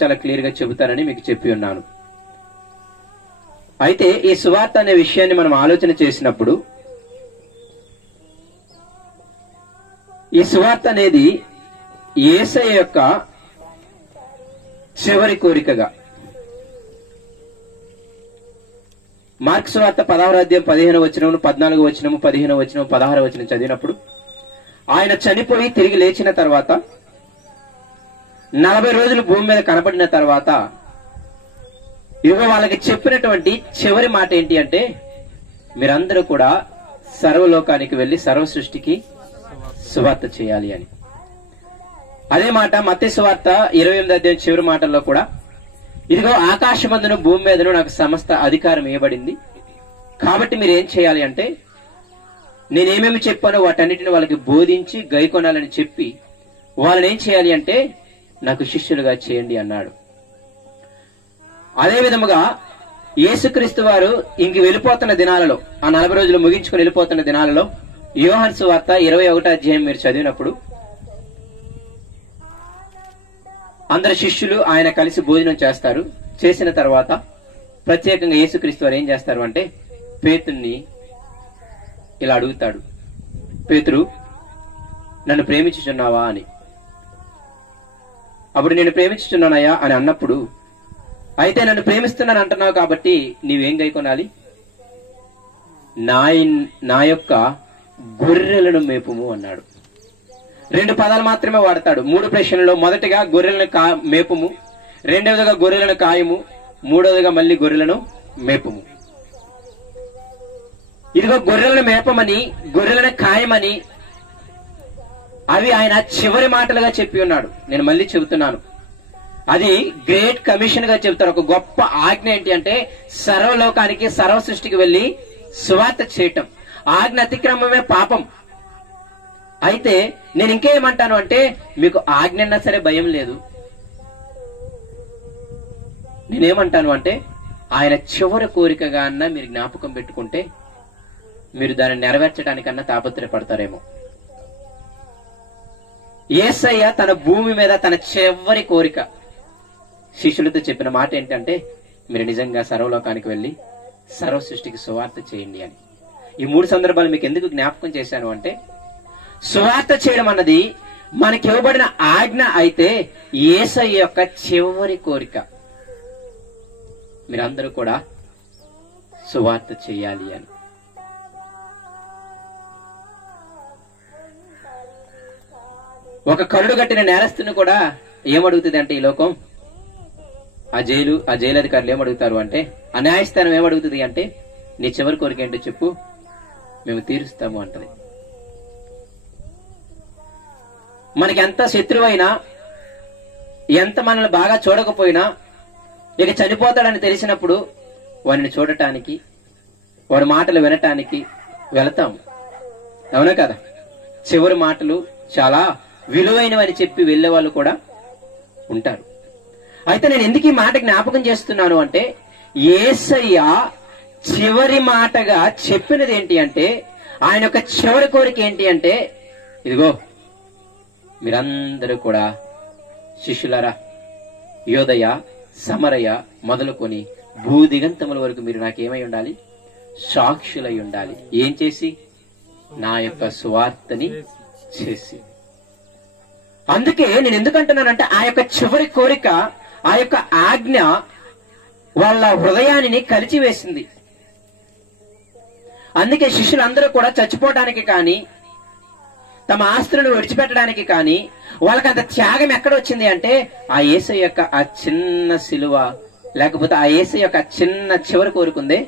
చాలా క్లియర్ గా చెబుతానని మీకు చెప్పి ఉన్నాను. అయితే ఈ సువార్త అనే విషయాన్ని మనం ఆలోచన చేసినప్పుడు, ఈ సువార్త అనేది యేసయ్య యొక్క చివరి కోరికగా, మార్క్స్ సువార్త 16వ అధ్యాయం 15వ వచనం, 14వ వచనం, 15వ వచనం, 16వ వచనం చదివినప్పుడు, ఆయన చనిపోయి తిరిగి లేచిన తర్వాత 40 రోజులు భూమి మీద కనబడిన తర్వాత ఇదిగో వాళ్ళకి చెప్పినటువంటి చివరి మాట ఏంటి అంటే, మీరందరూ కూడా సర్వలోకానికి వెళ్లి సర్వ సృష్టికి సువార్త చేయాలి అని. అదే మాట మత్తయి సువార్త 28వ అధ్యాయం చివరి మాటల్లో కూడా, ఇదిగో ఆకాశమందును భూమి మీదను నాకు సమస్త అధికారం ఇవ్వబడింది, కాబట్టి మీరు ఏం చేయాలి అంటే, నేనేమేమి చెప్పానో వాటన్నిటిని వాళ్ళకి బోధించి గైకొనాలని చెప్పి వాళ్ళని ఏం చేయాలి అంటే నాకు శిష్యులుగా చేయండి అన్నాడు. అదే విధముగా యేసుక్రీస్తు వారు ఇంక వెళ్ళిపోతున్న దినాలలో, ఆ 40 రోజులు ముగించుకుని వెళ్ళిపోతున్న దినాలలో యోహాను సువార్త 21వ అధ్యాయం మీరు చదివినప్పుడు, అందరు శిష్యులు ఆయన కలిసి భోజనం చేస్తారు. చేసిన తర్వాత ప్రత్యేకంగా యేసుక్రీస్తు వారు ఏం చేస్తారు అంటే, పేతురుని ఇలా అడుగుతాడు, పేతురు నన్ను ప్రేమించుచున్నావా అని. అప్పుడు నేను ప్రేమించుచున్నానయ్యా అని అన్నప్పుడు, అయితే నన్ను ప్రేమిస్తున్నాను అంటున్నావు కాబట్టి నీవేం గైకొనాలి, నా యొక్క గొర్రెలను మేపుము అన్నాడు. 2 పదాలు మాత్రమే వాడతాడు 3 ప్రశ్నల్లో. మొదటిగా గొర్రెలను మేపుము, రెండవదిగా గొర్రెలను కాయము, మూడవదిగా మళ్ళీ గొర్రెలను మేపుము. ఇదిగో గొర్రెలను మేపమని, గొర్రెలను కాయమని అవి ఆయన చివరి మాటలుగా చెప్పి ఉన్నాడు. నేను మళ్ళీ చెబుతున్నాను, అది గ్రేట్ కమిషన్ గా చెబుతారు. ఒక గొప్ప ఆజ్ఞ ఏంటి అంటే, సర్వలోకానికి సర్వ సృష్టికి వెళ్లి సువార్త చేయటం. ఆజ్ఞ అతిక్రమమే పాపం. అయితే నేను ఇంకేమంటాను అంటే, మీకు ఆజ్ఞ అన్నా సరే భయం లేదు. నేనేమంటాను అంటే, ఆయన చివరి కోరికగా అన్నా మీరు జ్ఞాపకం పెట్టుకుంటే మీరు దాన్ని నెరవేర్చడానికన్నా తాపత్రయపడతారేమో. యేసయ్య తన భూమి మీద తన చివరి కోరిక శిష్యులతో చెప్పిన మాట ఏంటంటే, మీరు నిజంగా సర్వలోకానికి వెళ్లి సర్వ సృష్టికి సువార్త చేయండి అని. ఈ 3 సందర్భాలు మీకు ఎందుకు జ్ఞాపకం చేశాను అంటే, సువార్త చేయడం అన్నది మనకి ఇవ్వబడిన ఆజ్ఞ అయితే, యేసయ్య యొక్క చివరి కోరిక మీరందరూ కూడా సువార్త చేయాలి అని. ఒక కరుడు కట్టిన నేరస్తుని కూడా ఏమడుగుతుంది అంటే ఈ లోకం, ఆ జైలు అధికారులు ఏమడుగుతారు అంటే, ఆ న్యాయస్థానం ఏమడుగుతుంది అంటే, నీ చివరి కోరిక ఏంటో చెప్పు, మేము తీరుస్తాము అంటది. మనకి ఎంత శత్రువైనా, ఎంత మనల్ని బాగా చూడకపోయినా, ఇక చనిపోతాడని తెలిసినప్పుడు వాడిని చూడటానికి, వాడి మాటలు వినటానికి వెళతాము. అవునా కదా? చివరి మాటలు చాలా విలువైనవని చెప్పి వెళ్లే వాళ్ళు కూడా ఉంటారు. అయితే నేను ఎందుకు ఈ మాట జ్ఞాపకం చేస్తున్నాను అంటే, యేసయ్య చివరి మాటగా చెప్పినది ఏంటి అంటే, ఆయన యొక్క చివరి కోరిక ఏంటి అంటే, ఇదిగో మీరందరూ కూడా శిష్యులారా, యోదయ సమరయ మొదలుకొని భూదిగంతముల వరకు మీరు నాకేమై ఉండాలి, సాక్షులై ఉండాలి. ఏం చేసి? నా యొక్క సువార్తని చేసి. అందుకే నేను ఎందుకంటున్నానంటే, ఆ యొక్క చివరి కోరిక, ఆ యొక్క ఆజ్ఞ వాళ్ళ హృదయాన్ని కలిచివేసింది. అందుకే శిష్యులందరూ కూడా చచ్చిపోవడానికి కానీ, తమ ఆస్తులను విడిచిపెట్టడానికి కానీ, వాళ్ళకంత త్యాగం ఎక్కడొచ్చింది అంటే, ఆ యేసయ్య యొక్క ఆ చిన్న సిలువ, లేకపోతే ఆ యేసయ్య యొక్క చిన్న చివరి కోరికుందే,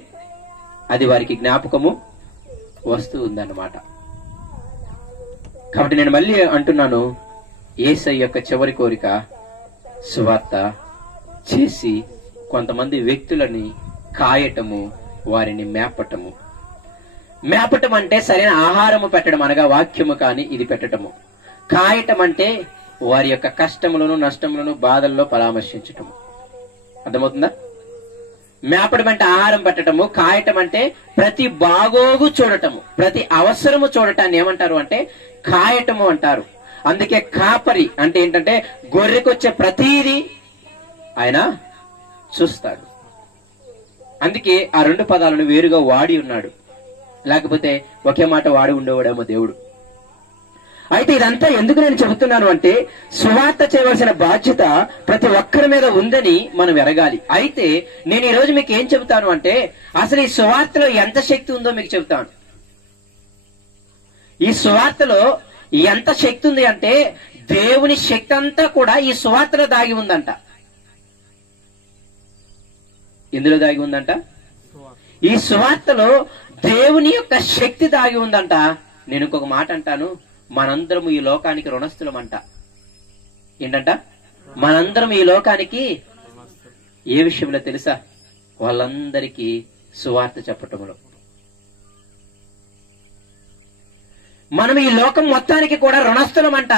అది వారికి జ్ఞాపకము వస్తూ ఉందన్నమాట. కాబట్టి నేను మళ్ళీ అంటున్నాను, యేసయ్య యొక్క చివరి కోరిక సువార్త చేసి కొంతమంది వ్యక్తులని కాయటము, వారిని మేపటము. మేపటం అంటే సరైన ఆహారము పెట్టడం, అనగా వాక్యము కానీ ఇది పెట్టటము. కాయటం అంటే వారి యొక్క కష్టములను, నష్టములను, బాధల్లో పరామర్శించటము. అర్థమవుతుందా? మేపడం అంటే ఆహారం పెట్టటము, కాయటం అంటే ప్రతి బాగోగు చూడటము, ప్రతి అవసరము చూడటాన్ని ఏమంటారు అంటే కాయటము అంటారు. అందుకే కాపరి అంటే ఏంటంటే, గొర్రెకొచ్చే ప్రతీది ఆయన చూస్తాడు. అందుకే ఆ రెండు పదాలను వేరుగా వాడి ఉన్నాడు, లేకపోతే ఒకే మాట వాడి ఉండేవాడేమో దేవుడు. అయితే ఇదంతా ఎందుకు నేను చెబుతున్నాను అంటే, సువార్త చేయవలసిన బాధ్యత ప్రతి ఒక్కరి మీద ఉందని మనం ఎరగాలి. అయితే నేను ఈ రోజు మీకు ఏం చెబుతాను అంటే, అసలు ఈ సువార్తలో ఎంత శక్తి ఉందో మీకు చెబుతాను. ఈ సువార్తలో ఎంత శక్తి ఉంది అంటే, దేవుని శక్తి అంతా కూడా ఈ సువార్తలో దాగి ఉందంట. ఎందులో దాగి ఉందంట? ఈ సువార్తలో దేవుని యొక్క శక్తి దాగి ఉందంట. నేను ఇంకొక మాట అంటాను, మనందరం ఈ లోకానికి రుణస్థులమంట. ఏంటంట? మనందరం ఈ లోకానికి ఏ విషయంలో తెలుసా? వాళ్ళందరికీ సువార్త చెప్పటంలో. మనం ఈ లోకం మొత్తానికి కూడా రుణస్థులమంట.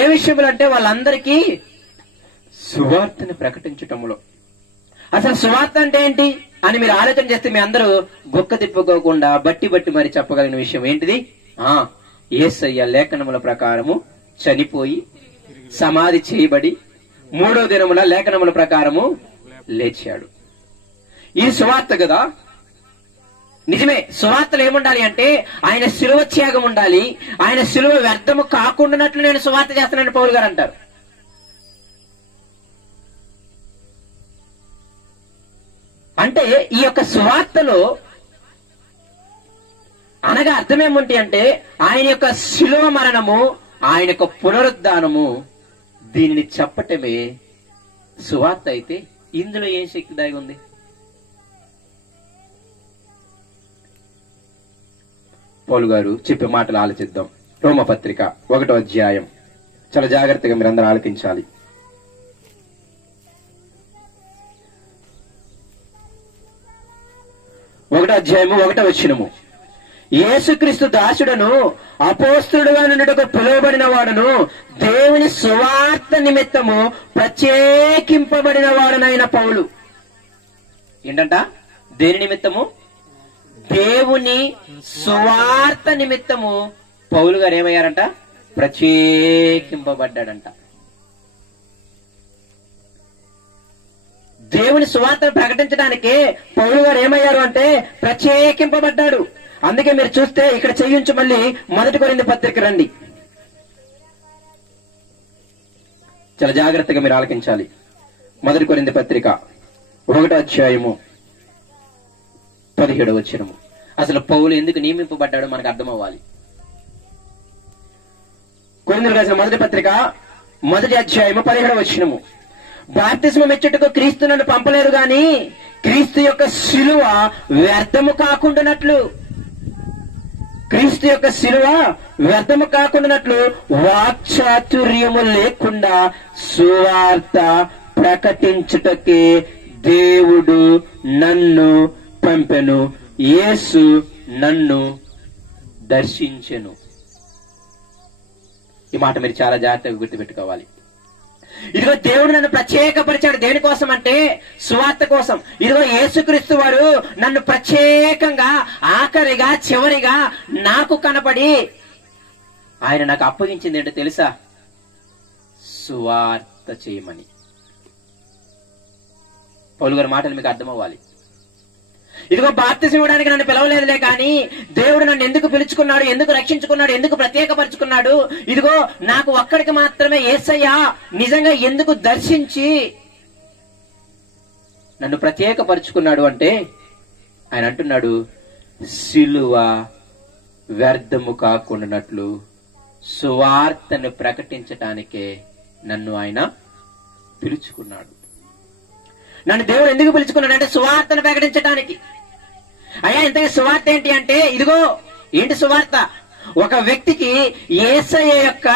ఏ విషయంలో అంటే వాళ్ళందరికీ సువార్తని ప్రకటించటంలో. అసలు సువార్త అంటే ఏంటి అని మీరు ఆలోచన చేస్తే మీ అందరూ గుక్క తిప్పుకోకుండా బట్టి మరి చెప్పగలిగిన విషయం ఏంటిది? యేసయ్య లేఖనముల ప్రకారము చనిపోయి సమాధి చేయబడి 3వ దినముల లేఖనముల ప్రకారము లేచాడు. ఈ సువార్త కదా. నిజమే, సువార్తలు ఏముండాలి అంటే ఆయన శిలువ త్యాగం ఉండాలి. ఆయన శిలువ వ్యర్థము కాకుండానట్లు నేను సువార్త చేస్తున్నాను పౌలు గారు అంటారు. అంటే ఈ యొక్క సువార్తలో అనగా అర్థం ఏముంటి అంటే, ఆయన యొక్క శిలువ మరణము, ఆయన యొక్క పునరుద్ధానము, దీనిని చెప్పటమే సువార్త. అయితే ఇందులో ఏం శక్తి దాగి ఉంది? పౌలు గారు చెప్పే మాటలు ఆలోచిద్దాం. రోమపత్రిక 1వ అధ్యాయం, చాలా జాగ్రత్తగా మీరందరూ ఆలకించాలి. 1వ అధ్యాయము 1వ వచనము. యేసుక్రీస్తు దాసుడను అపోస్తలుడుగా నుండుటకు పిలువబడిన వాడును దేవుని సువార్త నిమిత్తము ప్రత్యేకింపబడిన వాడునైన పౌలు. ఏంటంట? దేని నిమిత్తము? దేవుని సువార్త నిమిత్తము పౌలు గారు ఏమయ్యారంట? ప్రత్యేకింపబడ్డాడంట. దేవుని సువార్తను ప్రకటించడానికే పౌలు గారు ఏమయ్యారు అంటే ప్రత్యేకింపబడ్డాడు. అందుకే మీరు చూస్తే ఇక్కడ చెయ్యించు, మళ్ళీ 1 కొరింథీ పత్రిక రండి. చాలా జాగ్రత్తగా మీరు ఆలకించాలి. 1 కొరింథీ పత్రిక 1వ అధ్యాయము 17వ వచనము. అసలు పౌలు ఎందుకు నియమింపబడ్డాడో మనకు అర్థం అవ్వాలి. కొరింథీయులకు రాసిన 1వ పత్రిక 1వ అధ్యాయము 17వ వచనము. బాప్తిస్మం ఇచ్చుటకు క్రీస్తు నన్ను పంపలేరు గాని క్రీస్తు యొక్క శిలువ వ్యర్థము కాకుండానట్లు, క్రీస్తు యొక్క శిలువ వ్యర్థము కాకుండానట్లు వాక్చాతుర్యము లేకుండా సువార్త ప్రకటించుటకే దేవుడు నన్ను పంపెను, యేసు నన్ను దర్శించెను. ఈ మాట మీరు చాలా జాగ్రత్తగా గుర్తుపెట్టుకోవాలి. ఇదిగో దేవుడు నన్ను ప్రత్యేకపరిచాడు. దేనికోసం అంటే సువార్త కోసం. ఇదిగో యేసుక్రీస్తు వారు నన్ను ప్రత్యేకంగా ఆఖరిగా చివరిగా నాకు కనపడి ఆయన నాకు అప్పగించింది ఏంటో తెలుసా? సువార్త చేయమని. పౌలు గారి మాటలు మీకు అర్థం అవ్వాలి. ఇదిగో బాప్తిసం ఇవ్వడానికి నన్ను పిలవలేదులే కానీ దేవుడు నన్ను ఎందుకు పిలుచుకున్నాడు, ఎందుకు రక్షించుకున్నాడు, ఎందుకు ప్రత్యేకపరుచుకున్నాడు, ఇదిగో నాకు ఒక్కడికి మాత్రమే యేసయ్య నిజంగా ఎందుకు దర్శించి నన్ను ప్రత్యేకపరుచుకున్నాడు అంటే ఆయన అంటున్నాడు, సిలువ వ్యర్థము కాకుండానట్లు సువార్తను ప్రకటించటానికే నన్ను ఆయన పిలుచుకున్నాడు. నన్ను దేవుడు ఎందుకు పిలుచుకున్నాడు అంటే సువార్తను ప్రకటించడానికి. అయ్యా ఇంతకీ సువార్త ఏంటి అంటే, ఇదిగో ఏంటి సువార్త? ఒక వ్యక్తికి యేసయ్య యొక్క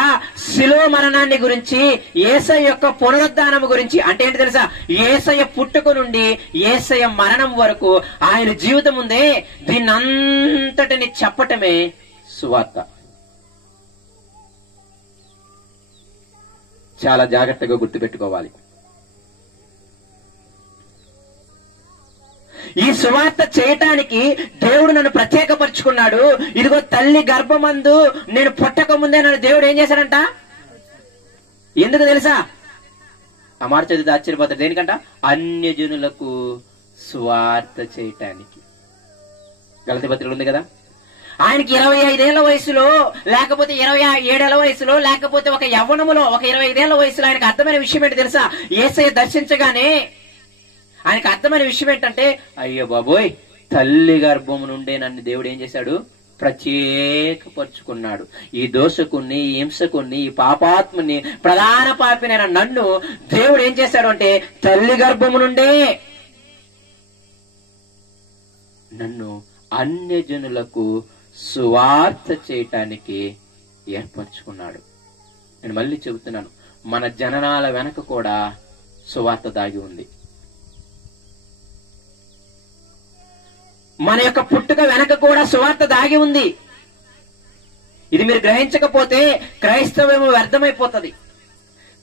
శిలువ మరణాన్ని గురించి, యేసయ్య యొక్క పునరుద్ధానం గురించి, అంటే ఏంటి తెలుసా? యేసయ్య పుట్టుక నుండి యేసయ్య మరణం వరకు ఆయన జీవితం ఉందే, దీన్నంతటిని చెప్పటమే సువార్త. చాలా జాగ్రత్తగా గుర్తుపెట్టుకోవాలి. ఈ సువార్త చేయటానికి దేవుడు నన్ను ప్రత్యేకపరుచుకున్నాడు. ఇదిగో తల్లి గర్భమందు నేను పుట్టక ముందే నన్ను దేవుడు ఏం చేశాడంట? ఎందుకు తెలుసా? ఆ మాట చదివితే ఆశ్చర్యపోతారు. దేనికంట? అన్యజనులకు స్వార్థ చేయటానికి. గలతీ పత్రిక ఉంది కదా, ఆయనకి 25 ఏళ్ల వయసులో, లేకపోతే 27 ఏళ్ల వయసులో, లేకపోతే ఒక యవ్వనములో, ఒక 25 ఏళ్ల వయసులో ఆయనకు అర్థమైన విషయం ఏంటి తెలుసా? యేసయ్య దర్శించగానే ఆయనకు అర్థమైన విషయం ఏంటంటే, అయ్యో బాబోయ్, తల్లి గర్భము నుండే నన్ను దేవుడు ఏం చేశాడు? ప్రత్యేకపరుచుకున్నాడు. ఈ దోషకుణ్ణి, ఈ హింసకుణ్ణి, ఈ పాపాత్ముని, ప్రధాన పాపినైన నన్ను దేవుడు ఏం చేశాడు అంటే, తల్లి గర్భము నుండే నన్ను అన్యజనులకు సువార్త చేయటానికి ఏర్పరచుకున్నాడు. నేను మళ్ళీ చెబుతున్నాను, మన జననాల వెనక కూడా సువార్త దాగి ఉంది. మన యొక్క పుట్టుక వెనక కూడా సువార్త దాగి ఉంది. ఇది మీరు గ్రహించకపోతే క్రైస్తవ్యము వ్యర్థమైపోతుంది.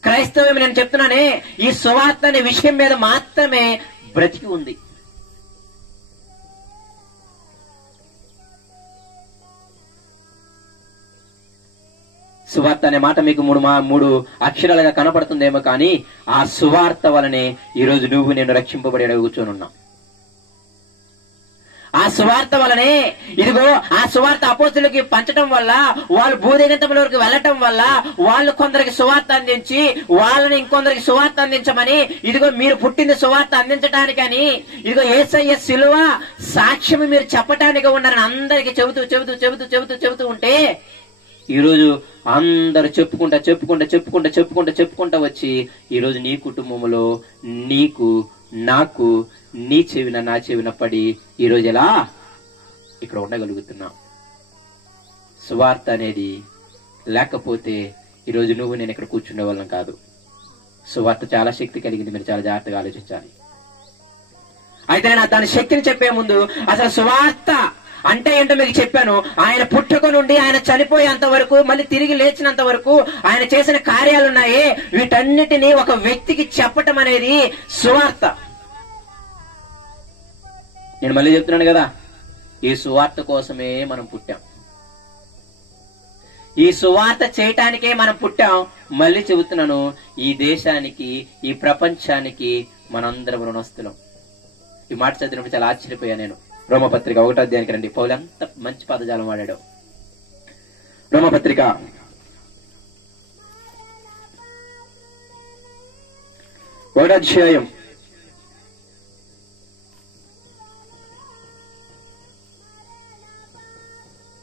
క్రైస్తవ్యం నేను చెప్తున్నానే, ఈ సువార్త అనే విషయం మీద మాత్రమే బ్రతికి ఉంది. సువార్త అనే మాట మీకు మూడు అక్షరాలుగా కనపడుతుందేమో, కానీ ఆ సువార్త వలనే ఈరోజు నువ్వు నేను రక్షింపబడి కూర్చొని ఉన్నాం. ఆ సువార్త వలనే, ఇదిగో ఆ సువార్త అపోస్తులకి పంచడం వల్ల, వాళ్ళు భూదిగంతముల వరకు వెళ్ళటం వల్ల, వాళ్ళు కొందరికి సువార్త అందించి వాళ్ళని ఇంకొందరికి సువార్త అందించమని, ఇదిగో మీరు పుట్టింది సువార్త అందించడానికని, ఇదిగో యేసయ్య సిలువ సాక్ష్యం మీరు చెప్పటానికి ఉన్నారని అందరికి చెబుతూ ఉంటే, ఈరోజు అందరు చెప్పుకుంటా వచ్చి ఈరోజు నీ కుటుంబంలో నీకు, నాకు, నీ చెవిన నా చెవిన పడి ఈరోజు ఎలా ఇక్కడ ఉండగలుగుతున్నాం? సువార్త అనేది లేకపోతే ఈరోజు నువ్వు నేను ఇక్కడ కూర్చుండే వాళ్ళం కాదు. సువార్త చాలా శక్తి కలిగింది, మీరు చాలా జాగ్రత్తగా ఆలోచించాలి. అయితే నేను దాని శక్తిని చెప్పే ముందు అసలు సువార్త అంటే ఏంటో మీకు చెప్పాను. ఆయన పుట్టుక నుండి ఆయన చనిపోయేంత వరకు, మళ్ళీ తిరిగి లేచినంత వరకు ఆయన చేసిన కార్యాలున్నాయే, వీటన్నిటినీ ఒక వ్యక్తికి చెప్పటం అనేది సువార్త. నేను మళ్ళీ చెప్తున్నాను కదా, ఈ సువార్త కోసమే మనం పుట్టాం, ఈ సువార్త చేయటానికే మనం పుట్టాం. మళ్ళీ చెబుతున్నాను, ఈ దేశానికి, ఈ ప్రపంచానికి మనందరం రుణస్తులం. ఈ మాట చదివినప్పుడు చాలా ఆశ్చర్యపోయా నేను. రోమపత్రిక 1వ అధ్యాయానికి రండి. పౌలు ఎంత మంచి పదజాలం వాడాడు. రోమపత్రిక 1వ అధ్యాయం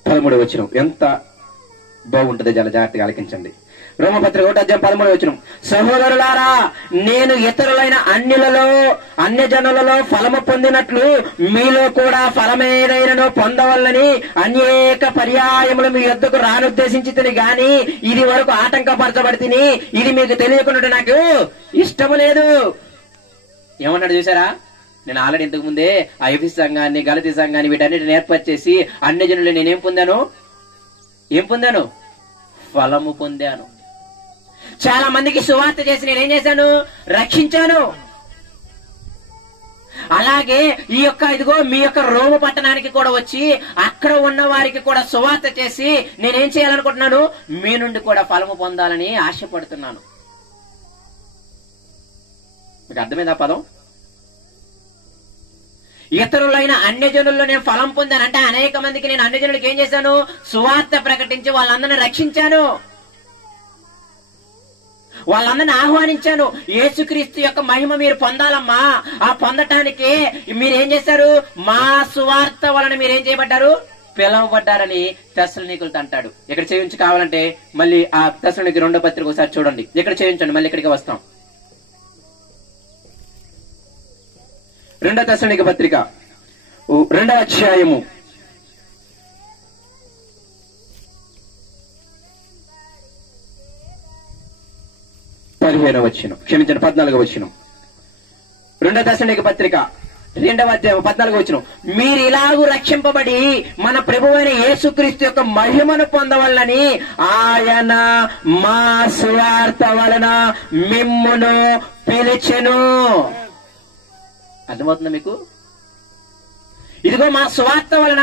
13వ వచనం ఎంత బాగుంటుంది, చాలా జాగ్రత్తగా ఆలకించండి. రోమపత్రిక 1వ అధ్యాయం 13వ వచనం, సహోదరులారా, నేను ఇతరులైన అన్యజనులలో ఫలము పొందినట్లు మీలో కూడా ఫలమేదైనను పొందవల్లని అనేక పర్యాయములు మీ యొద్దకు రానుద్దేశించి గాని ఇది వరకు ఆటంకపరచబడితిని. ఇది మీకు తెలియకుండా నాకు ఇష్టము లేదు. ఏమన్నాడు చూసారా? నేను ఆల్రెడీ ఇంతకు ముందే ఆ ఎఫెసు సంఘాన్ని, గలతీ సంఘాన్ని, వీటన్నిటిని ఏర్పరిచేసి అన్యజనులు నేనేం పొందాను? ఫలము పొందాను. చాలా మందికి సువార్త చేసి నేనేం చేశాను? రక్షించాను. అలాగే ఈ యొక్క ఇదిగో మీ యొక్క రోము పట్టణానికి కూడా వచ్చి అక్కడ ఉన్న వారికి కూడా సువార్త చేసి నేనేం చేయాలనుకుంటున్నాను? మీ నుండి కూడా ఫలము పొందాలని ఆశపడుతున్నాను. మీకు అర్థమైందా పదం? ఇతరులైన అన్యజనుల్లో నేను ఫలం పొందాను అంటే అనేక మందికి నేను అన్యజనులకు ఏం చేశాను? సువార్త ప్రకటించి వాళ్ళందరినీ రక్షించాను, వాళ్ళందరినీ ఆహ్వానించాను. యేసుక్రీస్తు యొక్క మహిమ మీరు పొందాలమ్మా. ఆ పొందటానికి మీరేం చేశారు? మా సువార్త వలన మీరేం చేయబడ్డారు? పిలవబడ్డారని తెస్సలోనికీయులతో అంటాడు. ఇక్కడ చేయించి కావాలంటే మళ్ళీ ఆ తెస్సలోనికీ 2వ పత్రిక ఒకసారి చూడండి. ఇక్కడ చేయించండి, మళ్ళీ ఇక్కడికి వస్తాం. 2వ తెస్సలోనికీ పత్రిక 2వ అధ్యాయము 15వ వచనం, క్షమించండి 14వ వచనం. 2వ తెస్సలోనికీ పత్రిక 2వ అధ్యాయం 14వ వచనం, మీరు ఇలాగూ రక్షింపబడి మన ప్రభువైన యేసుక్రీస్తు యొక్క మహిమను పొందవల్లని ఆయన మా సువార్త వలన మిమ్మును పిలిచెను. అర్థమవుతుందా మీకు? ఇదిగో మా సువార్త వలన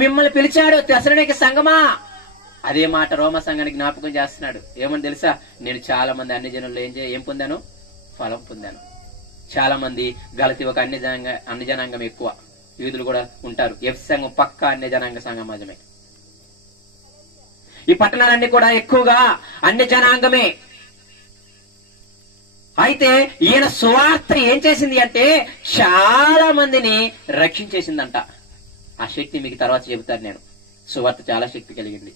మిమ్మల్ని పిలిచాడు తెస్సలోనికీ సంఘమా. అదే మాట రోమ సంఘానికి జ్ఞాపకం చేస్తున్నాడు. ఏమని తెలుసా? నేను చాలా మంది అన్ని జనుల్లో ఏం పొందాను? ఫలం పొందాను. చాలా మంది గలతీ ఒక అన్ని జనాంగం ఎక్కువ, యూదులు కూడా ఉంటారు. ఎఫ్ సంఘం పక్కా అన్య జనాంగ సమాజమే. ఈ పట్టణాలన్నీ కూడా ఎక్కువగా అన్య జనాంగమే. అయితే ఈయన సువార్త ఏం చేసింది అంటే చాలా మందిని రక్షించేసిందంట. ఆ శక్తి మీకు తర్వాత చెబుతాను నేను. సువార్త చాలా శక్తి కలిగింది.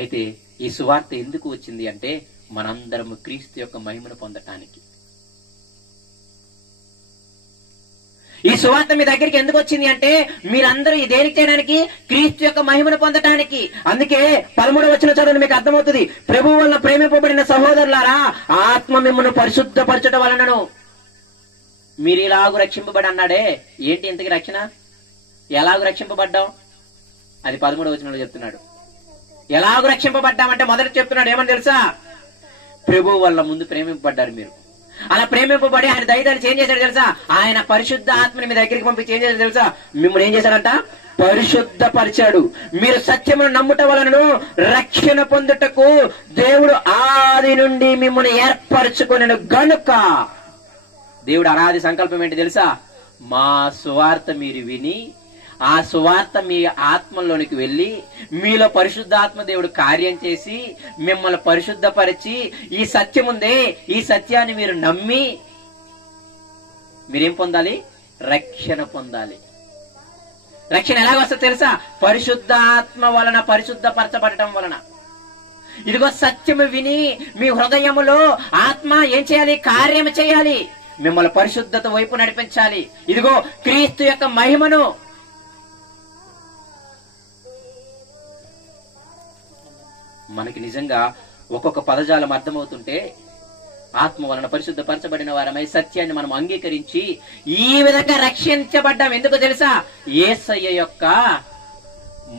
అయితే ఈ సువార్త ఎందుకు వచ్చింది అంటే మనందరము క్రీస్తు యొక్క మహిమను పొందటానికి. ఈ సువార్త మీ దగ్గరికి ఎందుకు వచ్చింది అంటే మీరందరూ ఈ దేనికి చేయడానికి, క్రీస్తు యొక్క మహిమను పొందటానికి. అందుకే 13వ వచనం చదవండి, మీకు అర్థమవుతుంది. ప్రభువు వల్ల ప్రేమింపబడిన సహోదరులారా, ఆత్మ మిమ్మల్ని పరిశుద్ధపరచడం వలనను మీరు ఇలాగూ రక్షింపబడి అన్నాడే. ఏంటి ఇంతకి రక్షణ? ఎలాగూ రక్షింపబడ్డాం? అది 13వ వచనంలో చెప్తున్నాడు. ఎలాగూ రక్షింపబడ్డామంటే మొదట చెప్తున్నాడు ఏమని తెలుసా? ప్రభువు వల్ల ముందు ప్రేమింపబడ్డారు మీరు. అలా ప్రేమింపబడి ఆయన దయదాన్ని ఏం చేశాడు తెలుసా? ఆయన పరిశుద్ధ ఆత్మని మీ దగ్గరికి పంపించి ఏం చేశాడు తెలుసా? మిమ్మల్ని ఏం చేశాడంట? పరిశుద్ధపరిచాడు. మీరు సత్యమును నమ్ముట వలన రక్షణ పొందుటకు దేవుడు ఆది నుండి మిమ్మల్ని ఏర్పరచుకొనెను గనుక. దేవుడు అనాది సంకల్పం ఏంటి తెలుసా? మా సువార్త మీరు విని ఆ సువార్త మీ ఆత్మలోనికి వెళ్లి మీలో పరిశుద్ధాత్మ దేవుడు కార్యం చేసి మిమ్మల్ని పరిశుద్ధపరిచి ఈ సత్యం ఉందే, ఈ సత్యాన్ని మీరు నమ్మి మీరేం పొందాలి? రక్షణ పొందాలి. రక్షణ ఎలాగొస్తా తెలుసా? పరిశుద్ధాత్మ వలన, పరిశుద్ధపరచబడటం వలన. ఇదిగో సత్యము విని మీ హృదయములో ఆత్మ ఏం చేయాలి? కార్యం చేయాలి. మిమ్మల్ని పరిశుద్ధత వైపు నడిపించాలి. ఇదిగో క్రీస్తు యొక్క మహిమను. మనకి నిజంగా ఒక్కొక్క పదజాలం అర్థమవుతుంటే ఆత్మ వలన పరిశుద్ధపరచబడిన వారమై సత్యాన్ని మనం అంగీకరించి ఈ విధంగా రక్షించబడ్డాం. ఎందుకు తెలుసా? యేసయ్య యొక్క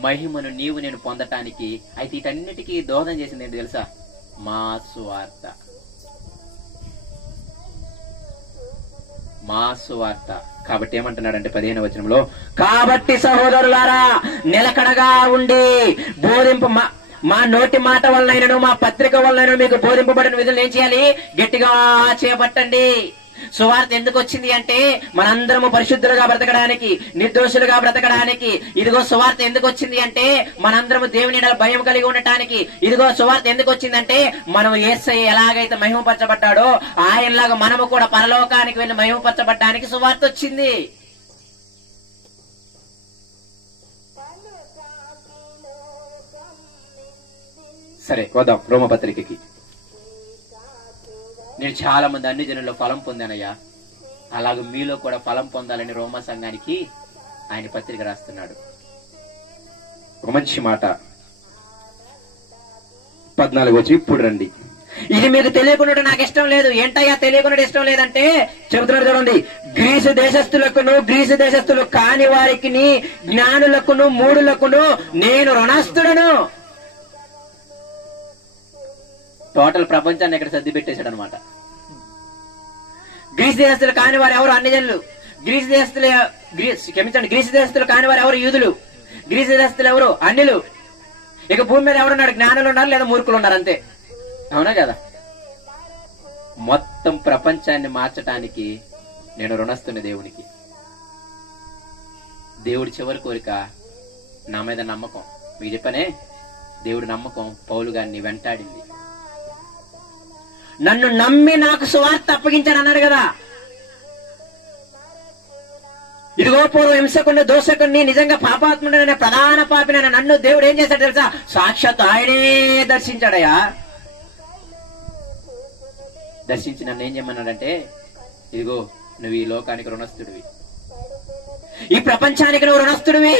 మహిమను నీవు నేను పొందటానికి. అయితే వీటన్నిటికీ దోహదం చేసింది ఏంటి తెలుసా? మా సువార్త. మా సువార్త. కాబట్టి ఏమంటున్నాడంటే 15వ వచనంలో, కాబట్టి సహోదరులారా నిలకడగా ఉండి బోధింపు మా నోటి మాట వలనైనను మా పత్రిక వలనైనా మీకు బోధింపబడిన విధులు ఏం చేయాలి? గట్టిగా చేపట్టండి. సువార్త ఎందుకు వచ్చింది అంటే మనందరము పరిశుద్ధులుగా బ్రతకడానికి, నిర్దోషులుగా బ్రతకడానికి. ఇదిగో సువార్త ఎందుకు వచ్చింది అంటే మనందరము దేవుని భయం కలిగి ఉండటానికి. ఇదిగో సువార్త ఎందుకు వచ్చిందంటే మనం యేసయ్య ఎలాగైతే మహిమపరచబడ్డాడో ఆయనలాగా మనము కూడా పరలోకానికి వెళ్లి మహిమపరచబడ్డానికి సువార్త వచ్చింది. సరే వద్దాం రోమపత్రికకి. నేను చాలా మంది అన్ని జనుల్లో ఫలం పొందానయ్యా, అలాగే మీలో కూడా ఫలం పొందాలని రోమా సంఘానికి ఆయన పత్రిక రాస్తున్నాడు. ఒక మంచి మాట 14 వచ్చి, ఇప్పుడు రండి. ఇది మీకు తెలియకుండా నాకు ఇష్టం లేదు. ఏంటయ్యా తెలియకుండా ఇష్టం లేదంటే చెబుతున్నాడు చూడండి. గ్రీసు దేశస్థులకును గ్రీసు దేశస్థులు కాని వారికి, జ్ఞానులకును మూఢులకును నేను రుణస్థుడను. టోటల్ ప్రపంచాన్ని ఇక్కడ సర్ది పెట్టేశాడు అనమాట. గ్రీసు దేశస్తులు కాని వారు ఎవరు? అన్ని జనులు. గ్రీసు దేశస్తులు కాని వారు ఎవరు? యూదులు. గ్రీసు దేశస్తులు ఎవరు? అన్యులు. ఇక భూమి మీద ఎవరున్నాడు? జ్ఞానులు ఉన్నారు లేదా మూర్ఖులు ఉన్నారు, అంతే. అవునా కదా? మొత్తం ప్రపంచాన్ని మార్చటానికి నేను రుణస్తున్న దేవునికి. దేవుడి చివరి కోరిక నా మీద నమ్మకం. మీకు చెప్పనే, దేవుడి నమ్మకం పౌలు గారిని వెంటాడింది. నన్ను నమ్మి నాకు సువార్త అప్పగించాడు అన్నాడు కదా. ఇదిగో పూర్వ హింసకుడిని, దోషకుడిని, నిజంగా పాపాత్ముడైన ప్రధాన పాపినైనా నన్ను దేవుడు ఏం చేశాడు తెలుసా? సాక్షాత్ ఆయనే దర్శించాడయా. దర్శించి నన్ను ఏం చేయమన్నాడంటే, ఇదిగో నువ్వు ఈ లోకానికి రుణస్థుడివి, ఈ ప్రపంచానికి నువ్వు రుణస్థుడివి.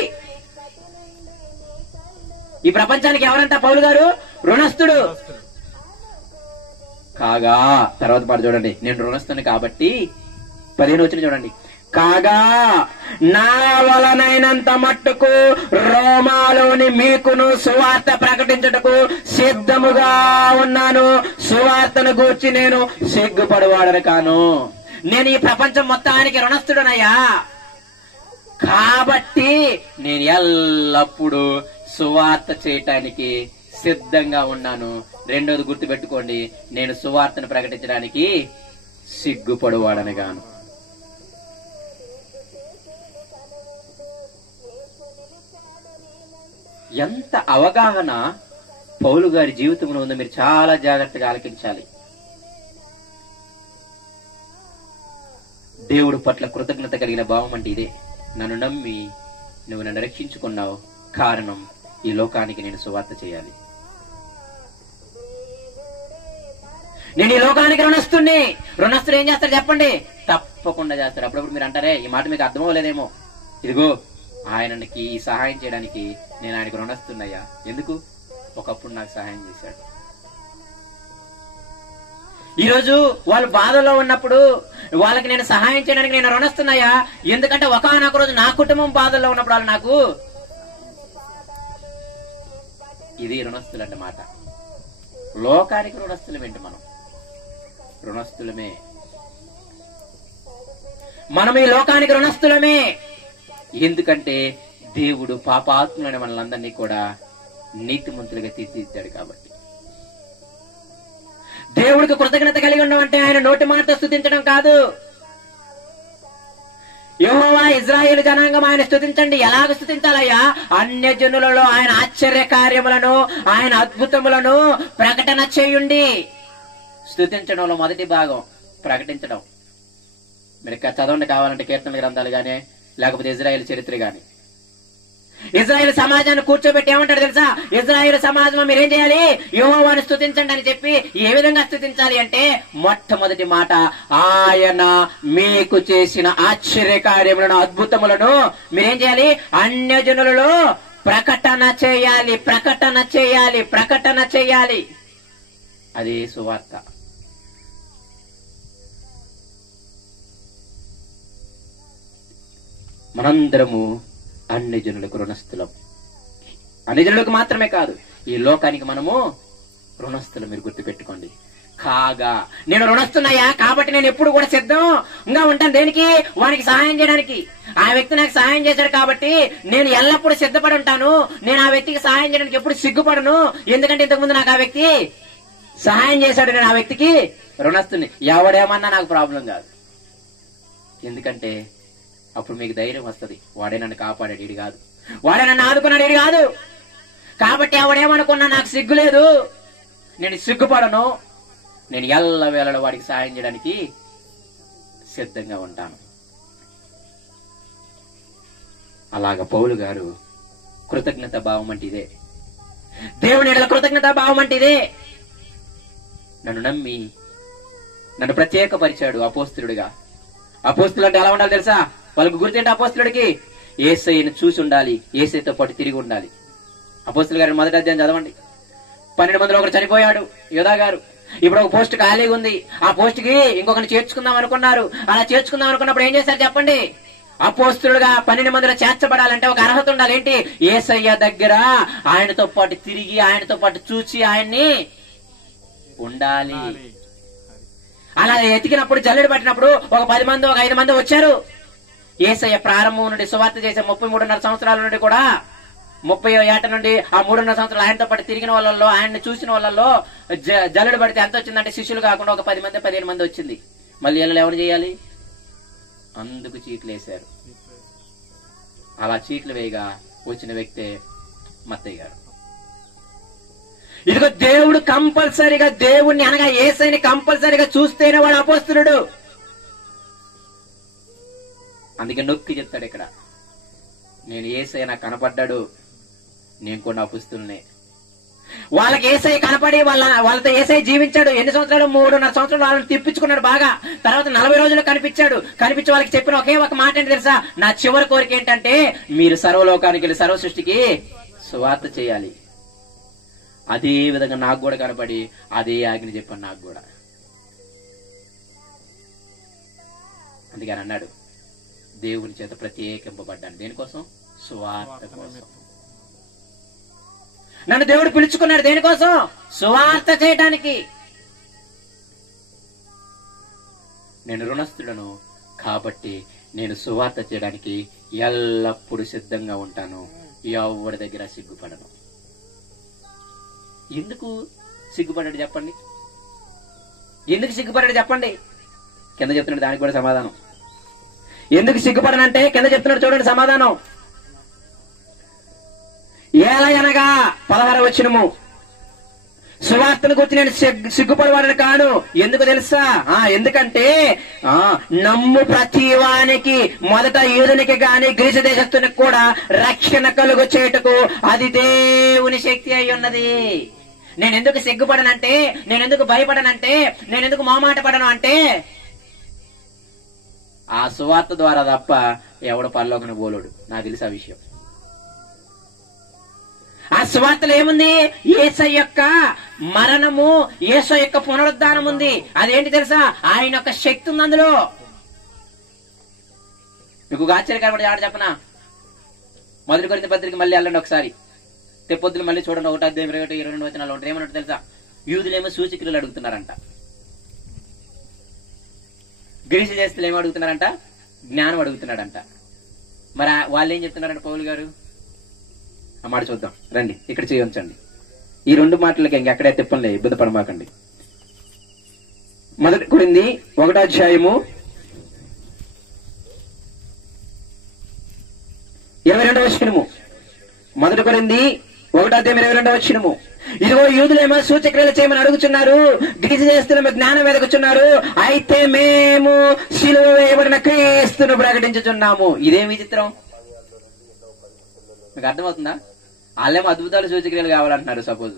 ఈ ప్రపంచానికి ఎవరంట పౌలు గారు? రుణస్థుడు. కాగా తర్వాత పాట చూడండి, నేను రుణస్థుని కాబట్టి 15 వచ్చిన చూడండి. కాగా నా వలనైనంత మట్టుకు రోమాలోని మీకును సువార్త ప్రకటించుటకు సిద్ధముగా ఉన్నాను. సువార్తను గూర్చి నేను సిగ్గుపడువాడను కాను. నేను ఈ ప్రపంచం మొత్తానికి రుణస్థుడనయ్యా. కాబట్టి నేను ఎల్లప్పుడూ సువార్త చేయటానికి సిద్ధంగా ఉన్నాను. రెండోది గుర్తుపెట్టుకోండి, నేను సువార్తను ప్రకటించడానికి సిగ్గుపడువాడనగాను. ఎంత అవగాహన పౌలు గారి జీవితంలో ఉందో మీరు చాలా జాగ్రత్తగా ఆలకించాలి. దేవుడు పట్ల కృతజ్ఞత కలిగిన భావం అంటే ఇదే. నన్ను నమ్మి నువ్వు నన్ను రక్షించుకున్నావు, కారణం ఈ లోకానికి నేను సువార్త చేయాలి. నేను ఈ లోకానికి రుణస్తుడు ఏం చేస్తాడు చెప్పండి? తప్పకుండా చేస్తాడు. అప్పుడప్పుడు మీరు అంటారే, ఈ మాట మీకు అర్థమవలేదేమో, ఇదిగో ఆయనకి సహాయం చేయడానికి నేను ఆయనకు రుణస్తున్నయ్యా. ఎందుకు? ఒకప్పుడు నాకు సహాయం చేశాడు. ఈరోజు వాళ్ళు బాధలో ఉన్నప్పుడు వాళ్ళకి నేను సహాయం చేయడానికి నేను రుణస్తున్నాయా? ఎందుకంటే ఒకానొక రోజు నా కుటుంబం బాధల్లో ఉన్నప్పుడు వాళ్ళు నాకు, ఇది రుణస్తులు అన్నమాట. లోకానికి రుణస్తులమేంటి? మనం రుణస్తులమే. మనం ఈ లోకానికి రుణస్తులమే. ఎందుకంటే దేవుడు పాపాత్ములైన మనలందరినీ కూడా నీతిమంతులుగా తీర్చిదిద్దాడు కాబట్టి. దేవుడికి కృతజ్ఞత కలిగి ఉండమంటే ఆయన నోటి మాటతో స్తుతించడం కాదు. యెహోవా ఇశ్రాయేలు జనాంగం ఆయన స్తుతించండి. ఎలాగ స్తుతించాలయ్యా? అన్య జనులలో ఆయన ఆశ్చర్య కార్యములను, ఆయన అద్భుతములను ప్రకటన చేయుండి. స్తుతించడంలో మొదటి భాగం ప్రకటించడం. మీరు ఇక్కడ చదవండి కావాలంటే కీర్తన గ్రంథాలు గానీ, లేకపోతే ఇజ్రాయేల్ చరిత్ర గాని. ఇజ్రాయేల్ సమాజాన్ని కూర్చోబెట్టి ఏమంటాడు తెలుసా? ఇజ్రాయేల్ సమాజం మీరేం చేయాలి? యెహోవాను స్తుతించండి అని చెప్పి ఏ విధంగా స్తుతించాలి అంటే, మొట్టమొదటి మాట, ఆయన మీకు చేసిన ఆశ్చర్య కార్యములను, అద్భుతములను మీరేం చేయాలి? అన్యజనులలో ప్రకటన చేయాలి, ప్రకటన చేయాలి, ప్రకటన చేయాలి. అదే సువార్త. మనందరము అన్ని జనులకు రుణస్థులం. అన్ని జనులకు మాత్రమే కాదు, ఈ లోకానికి మనము రుణస్థులం. మీరు గుర్తుపెట్టుకోండి. కాగా నేను రుణస్తున్నాయా కాబట్టి నేను ఎప్పుడు కూడా సిద్ధంగా ఉంటాను. దేనికి? వానికి సహాయం చేయడానికి. ఆ వ్యక్తి నాకు సహాయం చేశాడు కాబట్టి నేను ఎల్లప్పుడూ సిద్ధపడి ఉంటాను. నేను ఆ వ్యక్తికి సహాయం చేయడానికి ఎప్పుడు సిగ్గుపడను. ఎందుకంటే ఇంతకుముందు నాకు ఆ వ్యక్తి సహాయం చేశాడు. నేను ఆ వ్యక్తికి రుణస్తుని. ఎవడేమన్నా నాకు ప్రాబ్లం కాదు. ఎందుకంటే అప్పుడు మీకు ధైర్యం వస్తుంది, వాడే నన్ను కాపాడాడు, ఇడి కాదు, వాడే నన్ను ఆదుకున్నాడు, ఇడి కాదు. కాబట్టి ఎవడేమనుకున్నా నాకు సిగ్గు లేదు, నేను సిగ్గుపడను. నేను ఎల్లవేళలో వాడికి సహాయం చేయడానికి సిద్ధంగా ఉంటాను. అలాగ పౌలు గారు కృతజ్ఞత భావం అంటే ఇదే. దేవుని ఎడల కృతజ్ఞత భావం అంటే ఇదే. నన్ను నమ్మి నన్ను ప్రత్యేకపరిచాడు అపోస్తలుడిగా. అపోస్తలు అంటే ఎలా ఉండాలి తెలుసా? వాళ్ళకు గుర్తేంటి అపోస్తలుడికి? యేసయ్యను చూసి ఉండాలి, యేసయ్యతో పాటు తిరిగి ఉండాలి. అపోస్తలు గారి మొదటి అధ్యాయం చదవండి. 12 మందిలో ఒకరు చనిపోయాడు, యోధా గారు. ఇప్పుడు ఒక పోస్ట్ ఖాళీగా ఉంది. ఆ పోస్ట్ కి ఇంకొకరిని చేర్చుకుందాం అనుకున్నారు. అలా చేర్చుకుందాం అనుకున్నప్పుడు ఏం చేశారు చెప్పండి? అపోస్తలుడుగా 12 మందిలో చేర్చబడాలంటే ఒక అర్హత ఉండాలి. ఏంటి? యేసయ్య దగ్గర ఆయనతో పాటు తిరిగి, ఆయనతో పాటు చూసి ఆయన్ని ఉండాలి. అలా ఎతికినప్పుడు, జల్లెడు పట్టినప్పుడు ఒక 10 మంది, ఒక 5 మంది వచ్చారు. యేసయ్య ప్రారంభం నుండి సువార్త చేసే 33.5 సంవత్సరాల నుండి కూడా 30వ ఏట నుండి ఆ 3.5 సంవత్సరాలు ఆయనతో పాటు తిరిగిన వాళ్ళల్లో, ఆయన్ని చూసిన వాళ్ళల్లో జల్లెడు పడితే ఎంత వచ్చిందంటే, శిష్యులు కాకుండా ఒక 10 మంది 15 మంది వచ్చింది. మళ్ళీ వీళ్ళు ఎవరు చేయాలి? అందుకు చీట్లు వేశారు. అలా చీట్లు వేయగా వచ్చిన వ్యక్తే మత్తయ్య గారు. ఇదిగో దేవుడు కంపల్సరిగా, దేవుణ్ణి అనగా యేసయ్యని కంపల్సరిగా చూస్తేనే వాడు అపోస్తలుడు. అందుకే నొక్కి చెప్తాడు ఇక్కడ, నేను యేసయ్య నాకు కనపడ్డాడు, నేను కూడా అపోస్తలునే. వాళ్ళకి యేసయ్య కనపడి వాళ్ళతో యేసయ్య జీవించాడు. ఎన్ని సంవత్సరాలు? 3.5 సంవత్సరాలు వాళ్ళని తిప్పించుకున్నాడు బాగా. తర్వాత 40 రోజులు కనిపించి వాళ్ళకి చెప్పిన ఒకే ఒక మాట ఏంటి తెలుసా? నా చివరి కోరిక ఏంటంటే, మీరు సర్వలోకానికి వెళ్ళి సర్వ సృష్టికి సువార్త చేయాలి. అదే విధంగా నాకు కూడా కనపడి అదే ఆజ్ఞ చెప్పాను నాకు కూడా. అందుకని అన్నాడు, దేవుని చేత ప్రత్యేకింపబడ్డాను. దేనికోసం? సువార్త కోసం. నన్ను దేవుడు పిలుచుకున్నాడు దేనికోసం? సువార్త చేయడానికి. నేను రుణస్థులను కాబట్టి నేను సువార్త చేయడానికి ఎల్లప్పుడూ సిద్ధంగా ఉంటాను. ఎవరి దగ్గర సిగ్గుపడను. ఎందుకు? సిగ్గుపడ్డాడు చెప్పండి? ఎందుకు సిగ్గుపడ్డాడు చెప్పండి? కింద చెప్తున్నాడు దానికి కూడా సమాధానం. ఎందుకు సిగ్గుపడనంటే కింద చెప్తున్నాడు చూడండి సమాధానం. ఏలయనగా 16వ వచనము, సువార్తను గురించి నేను సిగ్గుపడవాడని కాను. ఎందుకు తెలుసా? ఎందుకంటే నమ్ము ప్రతి వానికి, మొదట యూదునికి గాని గ్రీసు దేశస్తునికి కూడా రక్షణ కలుగు చేయుటకు అది దేవుని శక్తి అయి ఉన్నది. నేనెందుకు సిగ్గుపడనంటే, నేనెందుకు భయపడనంటే, నేనెందుకు మొహమాట పడను అంటే ఆ సువార్త ద్వారా తప్ప ఎవడు పరలోకన పోలోడు. నాకు తెలుసు ఆ విషయం. ఆ సువార్తలో ఏముంది? యేసయ్య యొక్క మరణము, యేసయ్య యొక్క పునరుద్ధానం ఉంది. అదేంటి తెలుసా? ఆయన యొక్క శక్తి ఉంది అందులో. మీకు ఆశ్చర్యకరమైన ఆడ చెప్పనా? 1 కొరింథీ పత్రిక మళ్ళీ వెళ్ళండి ఒకసారి. తెప్పొద్దులు మళ్ళీ చూడండి. 1:21-22 వచనాలు ఉంటాయి. ఏమన్నట్టు తెలుసా? యూదులేమో సూచక్రియలు అడుగుతున్నారంట, గ్రీసు దేశస్తులు ఏమో అడుగుతున్నారంట, జ్ఞానం అడుగుతున్నాడంట. మరి వాళ్ళు ఏం చెప్తున్నారంట పౌలు గారు? ఆ మాట చూద్దాం రండి. ఇక్కడ చేయొచ్చండి. ఈ 2 మాటలకి ఇంకెక్కడే తిప్పంలే, ఇబ్బంది పడమాకండి. 1 కొరింథీ 1వ అధ్యాయము 22వ వచనము. 1 కొరింథీ 1వ అధ్యాయం 22వ వచనము. ఇదిగో యూదులేమో సూచక్రియలు చేయమని అడుగుతున్నారు, గ్రీసు దేశస్తులేమో జ్ఞానం వెదకుచున్నారు, అయితే మేము సిలువ వేయబడిన క్రీస్తును ప్రకటించుచున్నాము. ఇదేమి విచిత్రం? మీకు అర్థమవుతుందా? వాళ్ళేమో అద్భుతాలు సూచక్రియలు కావాలంటున్నారు సపోజ్.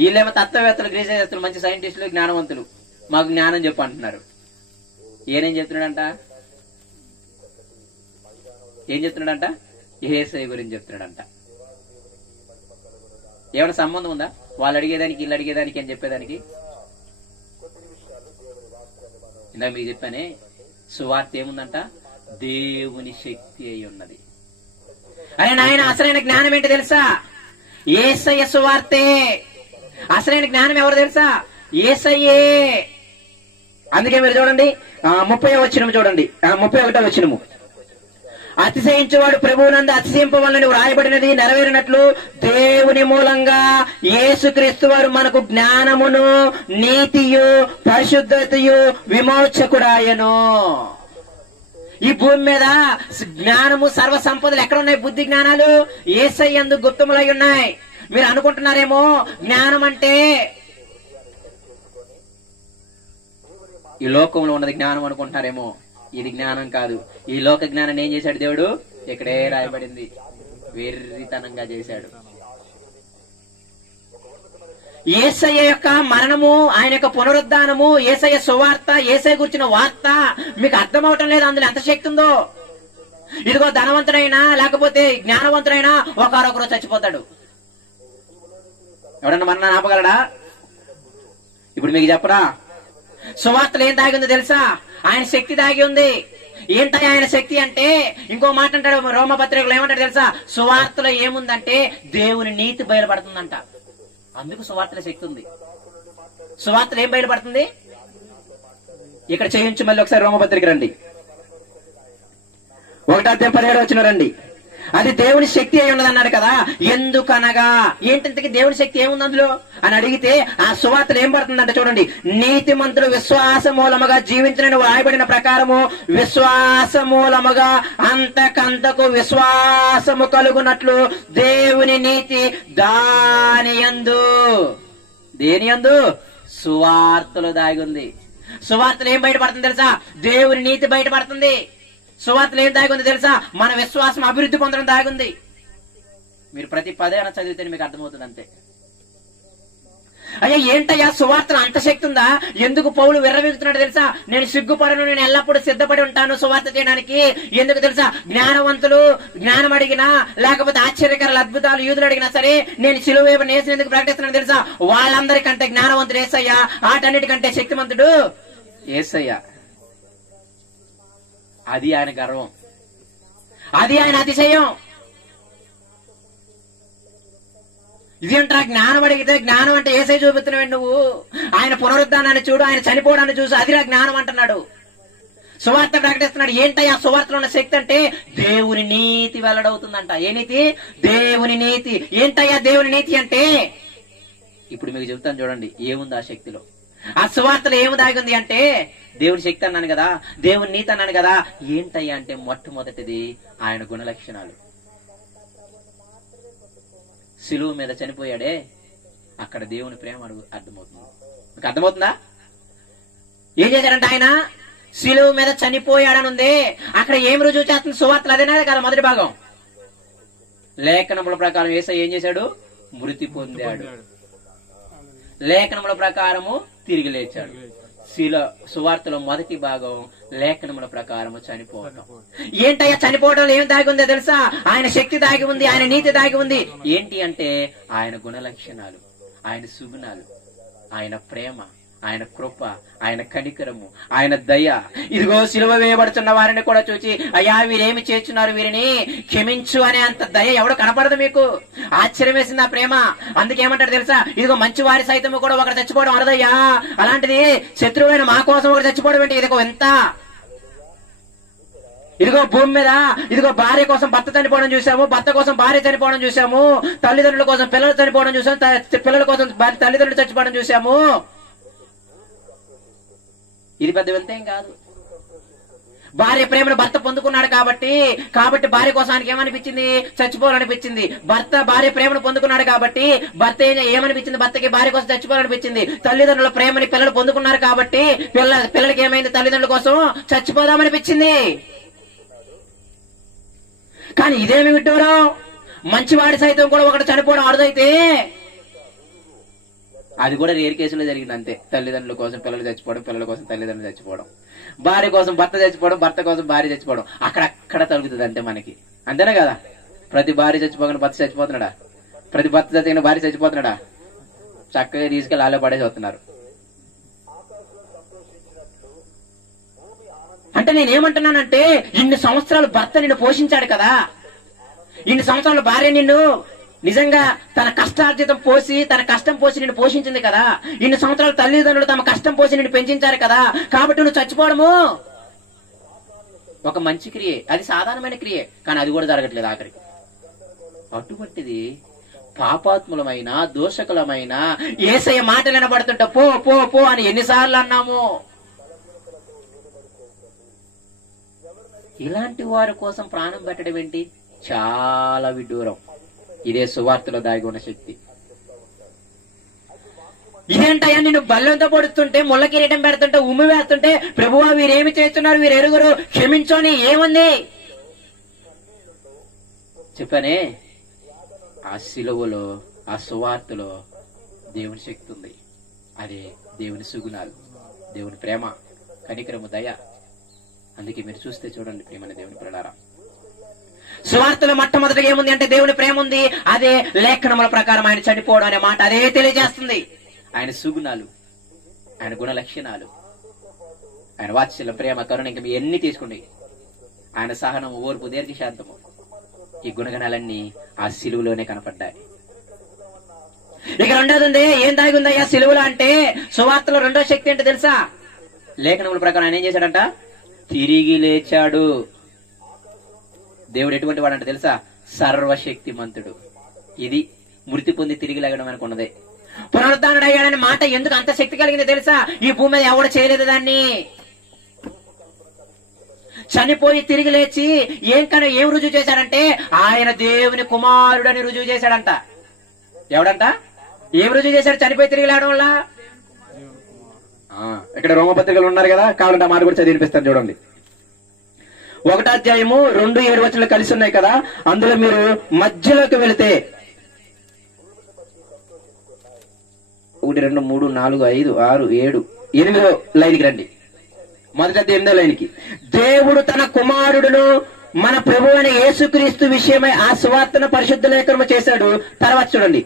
వీళ్ళేమో తత్వవేత్తలు, గ్రీసు దేశస్తులు, మంచి సైంటిస్టులు, జ్ఞానవంతులు, మాకు జ్ఞానం చెప్పు అంటున్నారు. ఏనేం చెప్తున్నాడంట? ఏం చెప్తున్నాడంట? యేసయ్య గురించి చెప్తున్నాడంట. ఏమైనా సంబంధం ఉందా వాళ్ళు అడిగేదానికి వీళ్ళు అడిగేదానికి అని చెప్పేదానికి? ఇందాక మీకు చెప్పానే, సువార్త ఏముందంట? దేవుని శక్తి అయి ఉన్నది. అరే నాయన, అసలైన జ్ఞానం ఏంటి తెలుసా? యేసయ్య సువార్తే. అసలైన జ్ఞానం ఎవరు తెలుసా? యేసయ్యే. అందుకే మీరు చూడండి 30వ వచనం చూడండి, 31వ వచనము. అతిశయించేవాడు ప్రభువునందు అతిశయింపవలనని వ్రాయబడినది నెరవేరినట్లు దేవుని మూలంగా యేసుక్రీస్తు వారు మనకు జ్ఞానమును, నీతియు, పరిశుద్ధతయు, విమోచకుడాయను. ఈ భూమి మీద జ్ఞానము, సర్వ సంపదలు ఎక్కడ ఉన్నాయి? బుద్ధి జ్ఞానాలు యేసయ్య యందు గుప్తములై ఉన్నాయి. మీరు అనుకుంటున్నారేమో జ్ఞానం అంటే ఈ లోకంలో ఉన్నది జ్ఞానం అనుకుంటున్నారేమో. ఇది జ్ఞానం కాదు. ఈ లోక జ్ఞానాన్ని ఏం చేశాడు దేవుడు? ఇక్కడే రాయబడింది, వెర్రితనంగా చేశాడు. యేసయ్య యొక్క మరణము, ఆయన యొక్క పునరుద్ధానము, యేసయ్య సువార్త, యేసయ్య గురించిన వార్త మీకు అర్థమవటం లేదు. అందులో ఎంత శక్తి ఉందో. ఇదిగో ధనవంతుడైనా లేకపోతే జ్ఞానవంతుడైనా ఒకరొకరు చచ్చిపోతాడు. ఎవడన్నా మరణాన్ని ఆపగలడా? ఇప్పుడు మీకు చెప్పరా? సువార్తలు ఏం దాగి ఉందో తెలుసా? ఆయన శక్తి దాగి ఉంది. ఏంటో ఆయన శక్తి అంటే, ఇంకో మాట అంటాడు రోమపత్రికలో, ఏమంటాడు తెలుసా? సువార్తలో ఏముందంటే దేవుని నీతి బయలుపడుతుందంట. అందుకు సువార్తల శక్తి ఉంది. సువార్తలు ఏం బయలుపడుతుంది? ఇక్కడ చేయించు. మళ్ళీ ఒకసారి రోమపత్రిక రండి, 1వ అధ్యాయం 17వ వచనం రండి. అది దేవుని శక్తి అయి ఉన్నది అన్నాడు కదా. ఎందుకనగా ఏంటింతకి దేవుని శక్తి ఏముంది అందులో అని అడిగితే ఆ సువార్తలు ఏం పడుతుందంటే చూడండి. నీతిమంతులు విశ్వాస మూలముగా జీవించిన రాయబడిన ప్రకారము విశ్వాస మూలముగా అంతకంతకు విశ్వాసము కలుగునట్లు దేవుని నీతి దాని యందు, దేని యందు? సువార్తలు దాగి ఉంది. సువార్తలు ఏం బయటపడుతుంది తెలుసా? దేవుని నీతి బయటపడుతుంది. సువార్తలు ఏం దాగి ఉంది తెలుసా? మన విశ్వాసం అభివృద్ధి పొందడం దాగి ఉంది. మీరు ప్రతి పదేనా చదివితే మీకు అర్థమవుతుంది అంతే. అయ్యా ఏంటయ్యా సువార్తలు అంత శక్తి ఉందా? ఎందుకు పౌలు విర్రవీగుతున్నాడు తెలుసా? నేను సిగ్గుపడను, నేను ఎల్లప్పుడూ సిద్ధపడి ఉంటాను సువార్త చేయడానికి. ఎందుకు తెలుసా? జ్ఞానవంతులు జ్ఞానం అడిగినా, లేకపోతే ఆశ్చర్యకరాలు అద్భుతాలు యూదులు అడిగినా సరే నేను సిలువ వేయబడిన యేసుని ఎందుకు ప్రకటిస్తున్నాను తెలుసా? వాళ్ళందరికంటే జ్ఞానవంతుడు యేసయ్య, ఆటన్నిటికంటే శక్తిమంతుడు యేసయ్య. అది ఆయన గర్వం, అది ఆయన అతిశయం. ఇదేంట్రా జ్ఞానం అడిగితే? జ్ఞానం అంటే యేసయ్య చూపుతున్నావు నువ్వు. ఆయన పునరుద్ధానాన్ని చూడు, ఆయన చనిపోవడాన్ని చూసి అదిరా జ్ఞానం అంటున్నాడు. సువార్త ప్రకటిస్తున్నాడు. ఏంటయ్యా సువార్తలో ఉన్న శక్తి అంటే దేవుని నీతి వెల్లడవుతుందంట. ఏ నీతి? దేవుని నీతి. ఏంటయ్యా దేవుని నీతి అంటే? ఇప్పుడు మీకు చెబుతాను చూడండి ఏముంది ఆ శక్తిలో. ఆ సువార్తలో ఏమి దాగి ఉంది అంటే దేవుని శక్తి అన్నాను కదా, దేవుని నీతి అన్నాను కదా. ఏంటయ్యా అంటే మొట్టమొదటిది ఆయన గుణలక్షణాలు. సిలువ మీద చనిపోయాడే, అక్కడ దేవుని ప్రేమ అర్థమవుతుంది. మీకు అర్థమవుతుందా? ఏం చేశాడంటే ఆయన సిలువ మీద చనిపోయాడని ఉంది. అక్కడ ఏం రుజువు చేస్తుంది సువార్తలు? అదేనా కదా మొదటి భాగం. లేఖనముల ప్రకారం యేసయ్య ఏం చేశాడు? మృతి పొందాడు. లేఖనముల ప్రకారము తిరిగి లేచాడు. సువార్తలో మొదటి భాగం లేఖనముల ప్రకారము చనిపోవడం. ఏంటయ్యా చనిపోవడంలో ఏం దాగి ఉందో తెలుసా? ఆయన శక్తి దాగి ఉంది, ఆయన నీతి దాగి ఉంది. ఏంటి అంటే ఆయన గుణలక్షణాలు, ఆయన సుగుణాలు, ఆయన ప్రేమ, ఆయన కృప, ఆయన కనికరము, ఆయన దయ. ఇదిగో సిలువ వేయబడుతున్న వారిని కూడా చూచి అయ్యా వీరేమి చేస్తున్నారు, వీరిని క్షమించు అనే అంత దయ ఎవడు కనపడదు మీకు? ఆశ్చర్యం వేసింది ఆ ప్రేమ. అందుకేమంటాడు తెలుసా? ఇదిగో మంచి వారి సైతం కూడా ఒకటి చచ్చిపోవడం అరదయ్యా, అలాంటిది శత్రువైన మా కోసం ఒకటి చచ్చిపోవడం ఏంటి? ఇదిగో ఎంత. ఇదిగో భూమి మీద ఇదిగో భార్య కోసం భర్త చనిపోవడం చూసాము, భర్త కోసం భార్య చనిపోవడం చూసాము, తల్లిదండ్రుల కోసం పిల్లలు చనిపోవడం చూసాము, పిల్లల కోసం తల్లిదండ్రులు చచ్చిపోవడం చూసాము. ఇది పెద్ద వెళ్తేం కాదు. భార్య ప్రేమను భర్త పొందుకున్నాడు కాబట్టి భార్య కోసం ఆయనకి ఏమనిపించింది? చచ్చిపోవాలనిపించింది. భర్త భార్య ప్రేమను పొందుకున్నాడు కాబట్టి భర్త ఏమనిపించింది? భర్తకి భార్య కోసం చచ్చిపోవాలనిపించింది. తల్లిదండ్రుల ప్రేమని పిల్లలు పొందుకున్నారు కాబట్టి పిల్లలకి ఏమైంది? తల్లిదండ్రుల కోసం చచ్చిపోదామనిపించింది. కానీ ఇదేమి విడ్డూరం, మంచివాడి సైతం కూడా ఒకటి చనిపోవడం అరుదైతే అది కూడా రేర్ కేసులో జరిగింది అంతే. తల్లిదండ్రుల కోసం పిల్లలు చచ్చిపోవడం, పిల్లల కోసం తల్లిదండ్రులు చచ్చిపోవడం, భార్య కోసం భర్త చచ్చిపోవడం, భర్త కోసం భార్య చచ్చిపోవడం, అక్కడక్కడ తగ్గుతుంది అంతే మనకి. అంతేనా కదా? ప్రతి భార్య చచ్చిపోగానే భర్త చచ్చిపోతున్నాడా? ప్రతి భర్త చచ్చిపోయిన భార్య చచ్చిపోతున్నాడా? చక్కగా తీసుకెళ్ళి ఆలో పడేసి వస్తున్నారు. అంటే నేనేమంటున్నానంటే ఇన్ని సంవత్సరాలు భర్త నిన్ను పోషించాడు కదా, ఇన్ని సంవత్సరాలు భార్య నిన్ను నిజంగా తన కష్టార్జితం పోసి తన కష్టం పోసి నిన్ను పోషించింది కదా, ఇన్ని సంవత్సరాలు తల్లిదండ్రులు తమ కష్టం పోసి నిన్ను పెంచారు కదా. కాబట్టి నువ్వు చచ్చిపోవడము ఒక మంచి క్రియే, అది సాధారణమైన క్రియే. కానీ అది కూడా జరగట్లేదు ఆఖరికి. అటువంటిది పాపాత్ములమైన దోషకులమైన యేసయ్య మాటలు వినబడుతుంటే పో పో పో అని ఎన్నిసార్లు అన్నాము. ఇలాంటి వారి కోసం ప్రాణం పెట్టడం ఏంటి? చాలా విడ్డూరం. ఇదే సువార్తలో దాగి ఉన్న శక్తి. ఇదేంటయ్యా నిన్ను బల్లెంతో పొడుస్తుంటే, ముళ్ళ కిరీటం పెడుతుంటే, ఉమ్మి వేస్తుంటే, ప్రభువా వీరేమి చేస్తున్నారు, వీరు ఎరుగురు, క్షమించని ఏముంది చెప్పానే? ఆ శిలువలో ఆ సువార్తలో దేవుని శక్తి ఉంది. అదే దేవుని సుగుణాలు, దేవుని ప్రేమ, కనికరము, దయ. అందుకే మీరు చూస్తే చూడండి ప్రేమని దేవుని పిల్లలారా, సువార్తలో మొట్టమొదటిగా ఏముంది అంటే దేవుని ప్రేమ ఉంది. అదే లేఖనముల ప్రకారం ఆయన చనిపోవడం అనే మాట అదే తెలియజేస్తుంది. ఆయన సుగుణాలు, ఆయన గుణ లక్షణాలు, ఆయన వాత్సల్యం, ప్రేమ, కరుణ, ఇంకా మీ ఎన్ని తీసుకోండి, ఆయన సహనము, ఓర్పు, దీర్ఘశాంతము, ఈ గుణగణాలన్నీ ఆ సిలువలోనే కనపడ్డాయి. ఇక రెండోది ఉంది. ఏం దాగి ఉందయ్యా సిలువలో అంటే? సువార్తలో రెండో శక్తి ఏంటో తెలుసా? లేఖనముల ప్రకారం ఆయన ఏం చేశాడంట? తిరిగి లేచాడు. దేవుడు ఎటువంటి వాడంటే తెలుసా? సర్వశక్తిమంతుడు. ఇది మృతి పొంది తిరిగి లేగడం అనుకున్నదే. పునరుద్ధానుడు అయ్యాడనే మాట ఎందుకు అంత శక్తి కలిగింది తెలుసా? ఈ భూమి మీద ఎవడు చేయలేదు దాన్ని. చనిపోయి తిరిగి లేచి ఏం రుజువు చేశాడంటే ఆయన దేవుని కుమారుడని రుజువు చేశాడంట. ఎవడంట? ఏం రుజువు చేశాడు చనిపోయి తిరిగి లేవడం వల్ల? ఇక్కడ రోమపత్రికలు ఉన్నారు కదా, కావాలంటే ఆ మాట కూడా చదివి వినిపిస్తాను చూడండి. 1వ అధ్యాయము 2-7 వచనాలు కలిసి ఉన్నాయి కదా, అందులో మీరు మధ్యలోకి వెళితే 1, 2, 3, 4, 5, 6, 7, 8వ లైన్కి రండి. మొదటి 8వ లైన్కి, దేవుడు తన కుమారుడును మన ప్రభు అయిన యేసుక్రీస్తు విషయమై ఆ సువార్తను పరిశుద్ధ లేఖనము చేశాడు. తర్వాత చూడండి,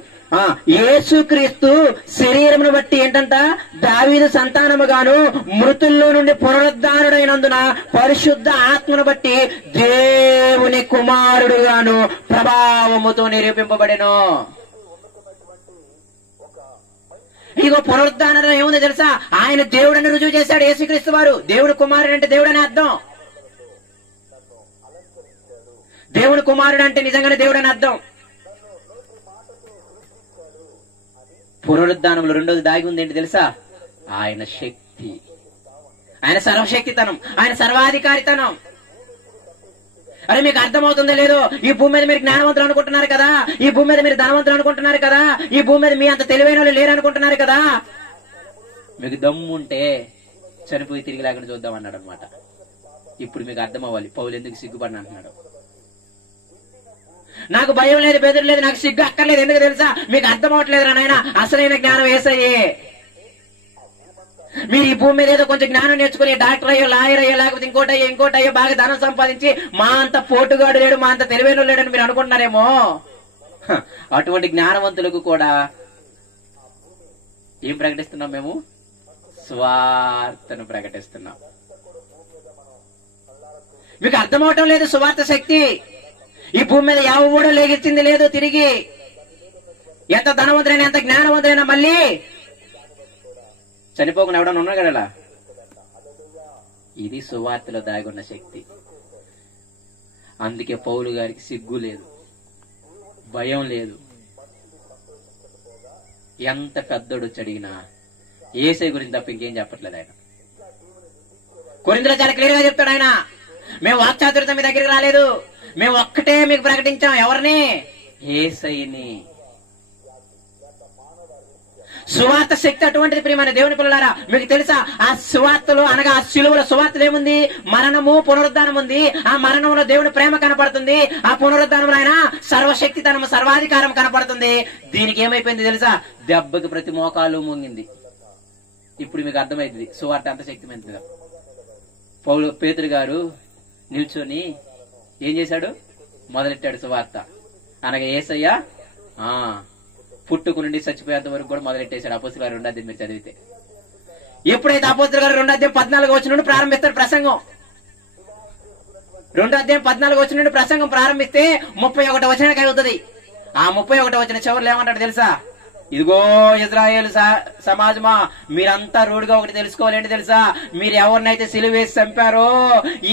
యేసుక్రీస్తు శరీరమును బట్టి ఏంటంట? దావీదు సంతానముగాను మృతుల్లో నుండి పునరుద్ధానుడైనందున పరిశుద్ధ ఆత్మను బట్టి దేవుని కుమారుడుగాను ప్రభావముతో నిరూపింపబడెను. ఇదిగో పునరుద్ధానం ఏముంది తెలుసా? ఆయన దేవుడని రుజువు చేశాడు. యేసుక్రీస్తు వారు దేవుడు కుమారుడు అంటే దేవుడు అని అర్థం. దేవుడు కుమారుడు అంటే నిజంగానే దేవుడు అని అర్థం. పునరుద్ధానంలో రెండోది దాగి ఉంది ఏంటి తెలుసా? ఆయన శక్తి, ఆయన సర్వశక్తితనం, ఆయన సర్వాధికారితనం. అరే మీకు అర్థమవుతుందో లేదో, ఈ భూమి మీద మీరు జ్ఞానవంతులు అనుకుంటున్నారు కదా, ఈ భూమి మీద మీరు ధనవంతులు అనుకుంటున్నారు కదా, ఈ భూమి మీద మీ అంత తెలివైన వాళ్ళు లేరు అనుకుంటున్నారు కదా. మీకు దమ్ముంటే చనిపోయి తిరిగి లేకుండా చూద్దాం అన్నాడు అనమాట. ఇప్పుడు మీకు అర్థం అవ్వాలి పౌలు ఎందుకు సిగ్గుపడిన అంటున్నాడు. నాకు భయం లేదు, బెదిరి లేదు, నాకు సిగ్గు అక్కర్లేదు. ఎందుకు తెలుసా? మీకు అర్థం అవ్వట్లేదు రా నాయన, అసలైన జ్ఞానం యేసయ్యే. మీరు ఈ భూమి మీద ఏదో కొంచెం జ్ఞానం నేర్చుకుని డాక్టర్ అయ్యో, లాయర్ అయ్యో, లేకపోతే ఇంకోటయ్యో బాగా ధనం సంపాదించి మా అంత పోటుగాడు లేడు, మా అంత తెలివైన లేడని మీరు అనుకుంటున్నారేమో. అటువంటి జ్ఞానవంతులకు కూడా ఏం ప్రకటిస్తున్నాం మేము? స్వార్థను ప్రకటిస్తున్నాం. మీకు అర్థమవటం లేదు సువార్త శక్తి. ఈ భూమి మీద ఎవడో లేగించింది లేదు తిరిగి. ఎంత ధనవంతులైనా ఎంత జ్ఞానవంతులైనా మళ్ళీ చనిపోకుండా ఎవడన్నా ఉన్నా కదా. ఇది సువార్తలో దాగున్న శక్తి. అందుకే పౌలు గారికి సిగ్గు లేదు, భయం లేదు. ఎంత పెద్దోడు అడిగినా యేసయ్య గురించి తప్ప ఇంకేం చెప్పట్లేదు ఆయన. కొరింథీయులకు చాలా క్లియర్ గా చెప్తాడు ఆయన, మేము వాక్చాతుర్యత మీ దగ్గరికి రాలేదు, మేము ఒక్కటే మీకు ప్రకటించాం. ఎవరిని? యేసయ్యని. సువార్త శక్తి అటువంటిది ప్రియమైన దేవుని పిల్లలారా. మీకు తెలుసా ఆ సువార్తలో అనగా ఆ శిలువలో సువార్తలు ఏముంది? మరణము, పునరుద్ధానం ఉంది. ఆ మరణంలో దేవుని ప్రేమ కనపడుతుంది, ఆ పునరుద్ధానంలో ఆయన సర్వశక్తితనము, సర్వాధికారం కనపడుతుంది. దీనికి ఏమైపోయింది తెలుసా? దెబ్బకి ప్రతి మోకాలు ముంగింది. ఇప్పుడు మీకు అర్థమైంది సువార్త అంత శక్తిమంతుగా. పేతురు గారు నిల్చొని ఏం చేశాడు? మొదలెట్టాడు సువార్త. అనగా యేసయ్య పుట్టుకు నుండి చచ్చిపోయేంత వరకు కూడా మొదలెట్టేశాడు. అపోస్తలుల గారు 2వ అధ్యాయం మీరు చదివితే, ఎప్పుడైతే అపోస్తలుల గారు 2వ అధ్యాయం 14వ వచనం నుండి ప్రారంభిస్తారు ప్రసంగం, 2వ అధ్యాయం 14వ వచనం నుండి ప్రసంగం ప్రారంభిస్తే 31వ వచనానికి అవుతుంది. ఆ 31వ వచనం చివరిలో ఏమంటాడు తెలుసా? ఇదిగో ఇజ్రాయేల్ సమాజమా, మీరంతా రూఢిగా ఒకటి తెలుసుకోవాలంటే తెలుసా? మీరు ఎవరినైతే సిలువ వేసి చంపారో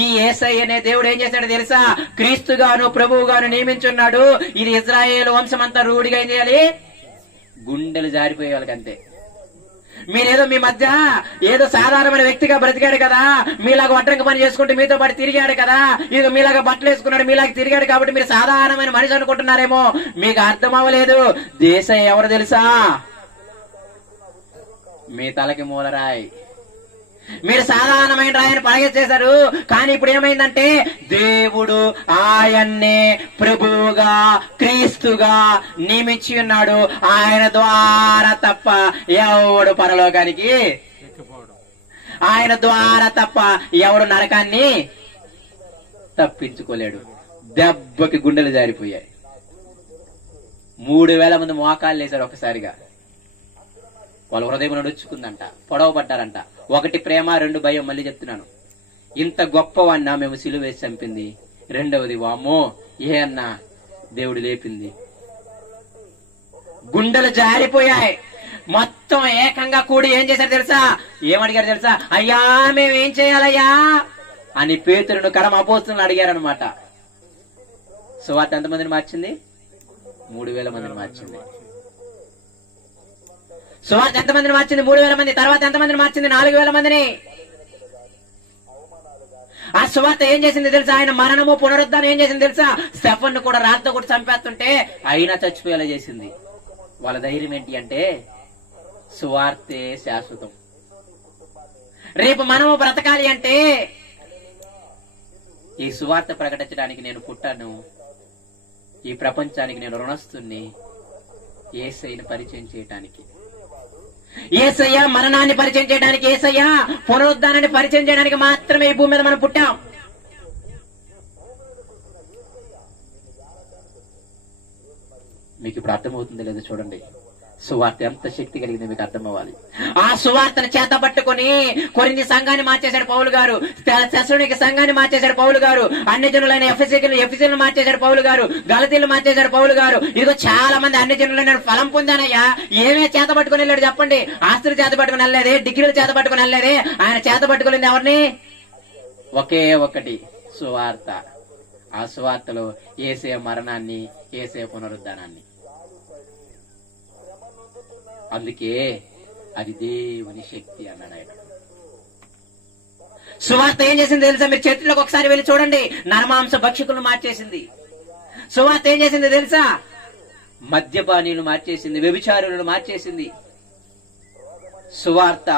ఈ యేసయ్య అనే దేవుడు ఏం చేశాడో తెలుసా? క్రీస్తుగాను ప్రభువుగాను నియమించున్నాడు. ఇది ఇజ్రాయేల్ వంశం అంతా రూఢిగా ఏం చేయాలి? గుండెలు జారిపోయే వాళ్ళకంతే. మీరేదో మీ మధ్య ఏదో సాధారణమైన వ్యక్తిగా బ్రతికాడు కదా, మీలాగా వడ్రంగి పని చేసుకుంటూ మీతో పాటు తిరిగాడు కదా, ఇక మీలాగా బట్టలు వేసుకున్నాడు, మీలాగా తిరిగాడు కాబట్టి మీరు సాధారణమైన మనిషి అనుకుంటున్నారేమో. మీకు అర్థం అవ్వలేదు. దేశం ఎవరు తెలుసా? మీ తలకి మూలరాయి. మీరు సాధారణమైన రాయని పడగేసేశారు. కానీ ఇప్పుడు ఏమైందంటే దేవుడు ఆయన్నే ప్రభువుగా, క్రీస్తుగా నియమించి ఉన్నాడు. ఆయన ద్వారా తప్ప ఎవడు పరలోకానికి, ఆయన ద్వారా తప్ప ఎవడు నరకాన్ని తప్పించుకోలేడు. దెబ్బకి గుండెలు జారిపోయాయి. 3000 మంది మోకాళ్ళు వేశారు ఒకసారిగా. వాళ్ళ హృదయం నడుచుకుందంట, పొడవబడ్డారంట. 1 ప్రేమ, 2 భయం. మళ్ళీ చెప్తున్నాను, ఇంత గొప్పవన్నా మేము సిలువ వేసి చంపింది. 2వది వామ్మో ఏ అన్నా దేవుడు లేపింది. గుండెలు జారిపోయాయి. మొత్తం ఏకంగా కూడి ఏం చేశారు తెలుసా? ఏమడిగారు తెలుసా? అయ్యా మేమేం చేయాలయ్యా అని పేతురును కడమ అపోస్తులను అడిగారనమాట. సువార్త ఎంతమందిని మార్చింది? 3000 మందిని మార్చింది. సువార్త ఎంతమందిని మార్చింది? 3000 మంది. తర్వాత ఎంతమందిని మార్చింది? 4000 మందిని. ఆ సువార్త ఏం చేసింది తెలుసా? ఆయన మరణము, పునరుద్ధానం ఏం చేసింది తెలుసా? స్టెఫన్ను కూడా రాత్రితో కూడా చంపేస్తుంటే అయినా చచ్చిపోయేలా చేసింది. వాళ్ళ ధైర్యం ఏంటి అంటే సువార్తే శాశ్వతం. రేపు మనము బ్రతకాలి అంటే ఈ సువార్త ప్రకటించడానికి నేను పుట్టాను, ఈ ప్రపంచానికి నేను రుణస్తుని యేసయ్యను పరిచయం చేయడానికి. యేసయ్య మరణాన్ని పరిచయం చేయడానికి, యేసయ్య పునరుద్ధానాన్ని పరిచయం చేయడానికి మాత్రమే ఈ భూమి మీద మనం పుట్టాం. మీకు ఇప్పుడు అర్థమవుతుందో లేదో చూడండి. సువార్త ఎంత శక్తి కలిగింది మీకు అర్థం అవ్వాలి. ఆ సువార్తను చేత పట్టుకుని కొరింథీ సంఘాన్ని మార్చేశాడు పౌలు గారు, తెస్సలోనికే సంఘాన్ని మార్చేశాడు పౌలు గారు, అన్ని జనులైన ఎఫెసీయులను మార్చేశాడు పౌలు గారు, గలతీయులను మార్చేశాడు పౌలు గారు. ఇదిగో చాలా మంది అన్ని జనులు నేను ఫలం పొందానయ్యా. ఏమే చేత పట్టుకుని వెళ్ళాడు చెప్పండి? ఆస్తులు చేత పట్టుకుని వెళ్ళలేదే, డిగ్రీలు చేత పట్టుకుని వెళ్ళలేదే. ఆయన చేత పట్టుకుని ఎవరిని? ఒకే ఒకటి, సువార్త. ఆ సువార్తలో యేసయ్య మరణాన్ని, యేసయ్య పునరుద్ధానాన్ని. అందుకే అది దేవుని శక్తి అన్నాడు ఆయన. సువార్త ఏం చేసింది తెలుసా? మీరు చర్చిలోకి ఒకసారి వెళ్ళి చూడండి. నరమాంస భక్షకులను మార్చేసింది. సువార్త ఏం చేసింది తెలుసా? మద్యపానీయులు మార్చేసింది, వ్యభిచారులను మార్చేసింది. సువార్త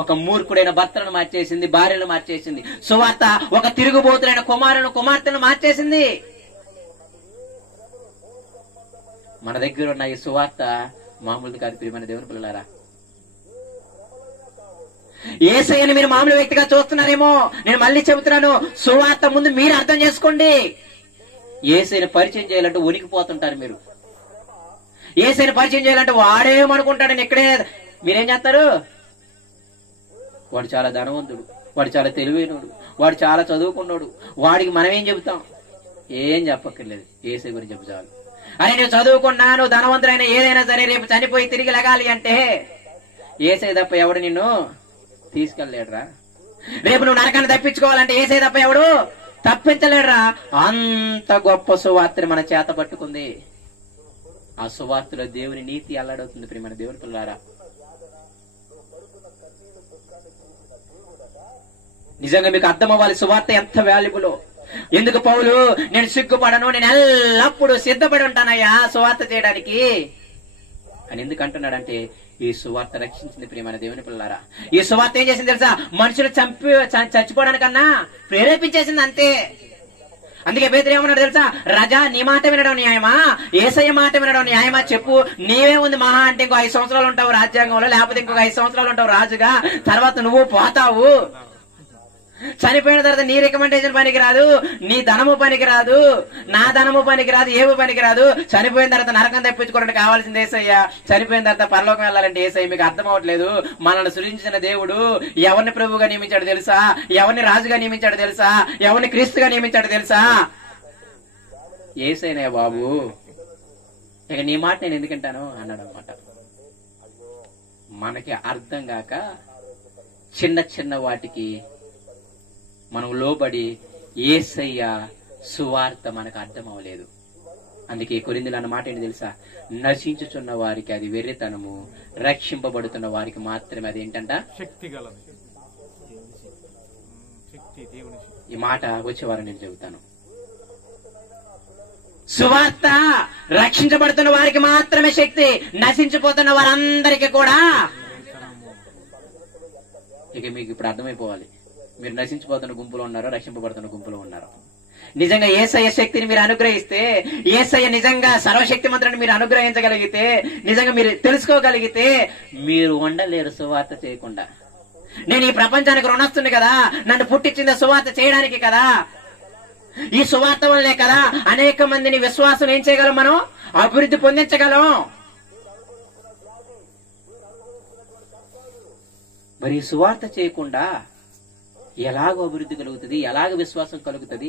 ఒక మూర్ఖుడైన భర్తలను మార్చేసింది, భార్యను మార్చేసింది. సువార్త ఒక తిరుగుబోతులైన కుమార్తెను మార్చేసింది. మన దగ్గర ఉన్న ఈ సువార్త మామూలు కాదు ప్రియమైన దేవుని పిల్లలారా. యేసయ్యని మీరు మామూలు వ్యక్తిగా చూస్తున్నారేమో. నేను మళ్ళీ చెబుతున్నాను, సువార్త ముందు మీరు అర్థం చేసుకోండి. యేసయ్యని పరిచయం చేయాలంటే వణికిపోతుంటారు మీరు. యేసయ్యని పరిచయం చేయాలంటే వాడేమనుకుంటాడని ఇక్కడే మీరేం చేస్తారు? వాడు చాలా ధనవంతుడు, వాడు చాలా తెలివైనడు, వాడు చాలా చదువుకున్నాడు, వాడికి మనం ఏం చెబుతాం? ఏం చెప్పక్కర్లేదు, యేసయ్య గురించి చెప్పు చాలు. అరే నువ్వు చదువుకున్నా, నువ్వు ధనవంతుడైనా ఏదైనా సరే రేపు చనిపోయి తిరిగి లగాలి అంటే యేసయ్య తప్ప ఎవడు నిన్ను తీసుకెళ్ళలేడురా. రేపు నువ్వు నరకాన్ని తప్పించుకోవాలంటే యేసయ్య తప్ప ఎవడు తప్పించలేడురా. అంత గొప్ప సువార్తని మన చేత పట్టుకుంది. ఆ సువార్తలో దేవుని నీతి అల్లాడవుతుంది ప్రియమైన దేవుని పిల్లారా. నిజంగా మీకు అర్థం అవ్వాలి సువార్త ఎంత వాల్యుబుల్. ఎందుకు పౌలు నేను సిగ్గుపడను, నేను ఎల్లప్పుడూ సిద్ధపడి ఉంటానయ్యా సువార్త చేయడానికి అని ఎందుకు అంటున్నాడంటే ఈ సువార్త రక్షించింది ప్రియమైన దేవుని పిల్లారా. ఈ సువార్త ఏం చేసింది తెలుసా? మనుషులు చచ్చిపోవడానికన్నా ప్రేరేపించేసింది అంతే. అందుకే పేతురు ఏమన్నాడు తెలుసా? రాజా నీ మాట వినడం న్యాయమా, యేసయ్య మాట వినడం న్యాయమా చెప్పు. నీవే ఉంది మహా అంటే ఇంకో 5 సంవత్సరాలు ఉంటావు రాజ్యాంగంలో, లేకపోతే ఇంకొక 5 సంవత్సరాలు ఉంటావు రాజుగా, తర్వాత నువ్వు పోతావు. చనిపోయిన తర్వాత నీ రికమెండేషన్ పనికి రాదు, నీ ధనము పనికి రాదు, నా ధనము పనికి రాదు, ఏమి పనికి రాదు. చనిపోయిన తర్వాత నరకం తెప్పించుకోవడానికి కావాల్సింది యేసయ్య. చనిపోయిన తర్వాత పరలోకం వెళ్ళాలంటే యేసయ్య. మీకు అర్థం అవ్వట్లేదు. మనల్ని సృజించిన దేవుడు ఎవరిని ప్రభువుగా నియమించాడు తెలుసా? ఎవరిని రాజుగా నియమించాడు తెలుసా? ఎవరిని క్రీస్తుగా నియమించాడు తెలుసా? యేసయ్యనే బాబు. ఇక నీ మాట నేను ఎందుకంటాను అన్నాడు అనమాట. మనకి అర్థం కాక చిన్న చిన్న వాటికి మనం లోబడి యేసయ్య సువార్త మనకు అర్థం అవ్వలేదు. అందుకే కొరింథీయులు అన్న మాట ఏంటి తెలుసా? నశించుచున్న వారికి అది వెర్రితనము, రక్షింపబడుతున్న వారికి మాత్రమే అది ఏంటంట శక్తి గలది. ఈ మాట వచ్చేవారు నేను చెబుతాను. సువార్త రక్షించబడుతున్న వారికి మాత్రమే శక్తి, నశించిపోతున్న వారందరికీ కూడా. ఇక మీకు ఇప్పుడు అర్థమైపోవాలి, మీరు నశించిపోతున్న గుంపులో ఉన్నారో రక్షింపబడుతున్న గుంపులో ఉన్నారో. నిజంగా యేసయ్య శక్తిని మీరు అనుగ్రహిస్తే, యేసయ్య నిజంగా సర్వశక్తిమంతుడిని మీరు అనుగ్రహించగలిగితే, నిజంగా మీరు తెలుసుకోగలిగితే మీరు ఉండలేరు సువార్త చేయకుండా. నేను ఈ ప్రపంచానికి రుణస్తుని కదా, నన్ను పుట్టించింది సువార్త చేయడానికి కదా. ఈ సువార్త వల్లే కదా అనేక మందిని విశ్వాసం ఏం చేయగలం, మనం అభివృద్ధి పొందించగలం. మరి సువార్త చేయకుండా ఎలాగో అభివృద్ధి కలుగుతుంది, ఎలాగ విశ్వాసం కలుగుతుంది?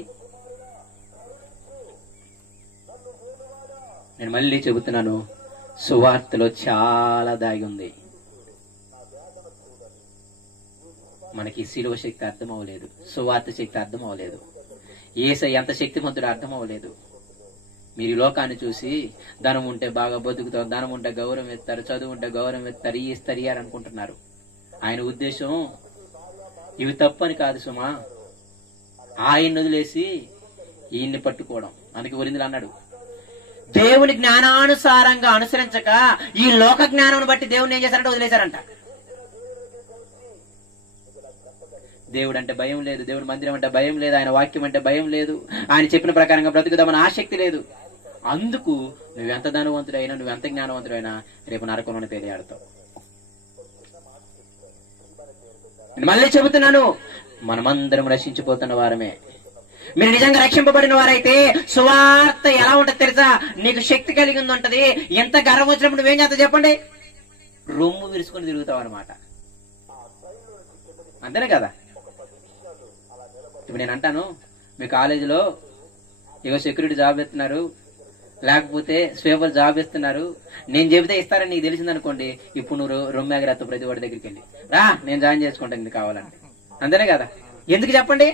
నేను మళ్ళీ చెబుతున్నాను, సువార్తలో చాలా దాగి ఉంది. మనకి శిలువ శక్తి అర్థం అవ్వలేదు, సువార్త శక్తి అర్థం అవ్వలేదు, యేసయ్య ఎంత శక్తిమంతుడు అర్థం అవ్వలేదు. మీరు ఈ లోకాన్ని చూసి ధనం ఉంటే బాగా బతుకుతారు, ధనం ఉంటే గౌరవం ఇస్తారు, చదువు ఉంటే గౌరవం ఇస్తారు, ఇస్తారు అనుకుంటున్నారు. ఆయన ఉద్దేశం ఇవి తప్పని కాదు సుమా, ఆయన్ని వదిలేసి ఈయన్ని పట్టుకోవడం. అందుకే కొరింథీయులు అన్నాడు, దేవుని జ్ఞానానుసారంగా అనుసరించక ఈ లోక జ్ఞానం బట్టి దేవుని ఏం చేశారంటే వదిలేశారంట. దేవుడు అంటే భయం లేదు, దేవుడి మందిరం అంటే భయం లేదు, ఆయన వాక్యం అంటే భయం లేదు, ఆయన చెప్పిన ప్రకారంగా బ్రతుకుదామని ఆసక్తి లేదు. అందుకు నువ్వెంత ధనవంతుడైనా, నువ్వెంత జ్ఞానవంతుడైనా రేపు నరకంలోనే తేలియాడతావు. నేను మళ్ళీ చెబుతున్నాను, మనమందరం రక్షించిపోతున్న వారమే. మీరు నిజంగా రక్షింపబడిన వారైతే సువార్త ఎలా ఉంటది తెలుసా? నీకు శక్తి కలిగి ఉంటది. ఎంత గర్వం వచ్చినప్పుడు నువ్వేం చేస్తావు చెప్పండి? రొమ్ము విరుచుకొని తిరుగుతావు అనమాట. అంతేనే కదా? ఇప్పుడు నేను అంటాను, మీ కాలేజీలో ఏవో సెక్యూరిటీ జాబ్ ఇస్తున్నారు, లేకపోతే స్వీపర్ జాబ్ ఇస్తున్నారు, నేను చెబితే ఇస్తారని నీకు తెలిసిందనుకోండి, ఇప్పుడు నువ్వు రొమ్మెగరేస్తావు ప్రతి వాడి దగ్గరికి వెళ్ళి, రా నేను జాయిన్ చేసుకుంటాను ఇది కావాలంటే. అంతేనే కదా? ఎందుకు చెప్పండి?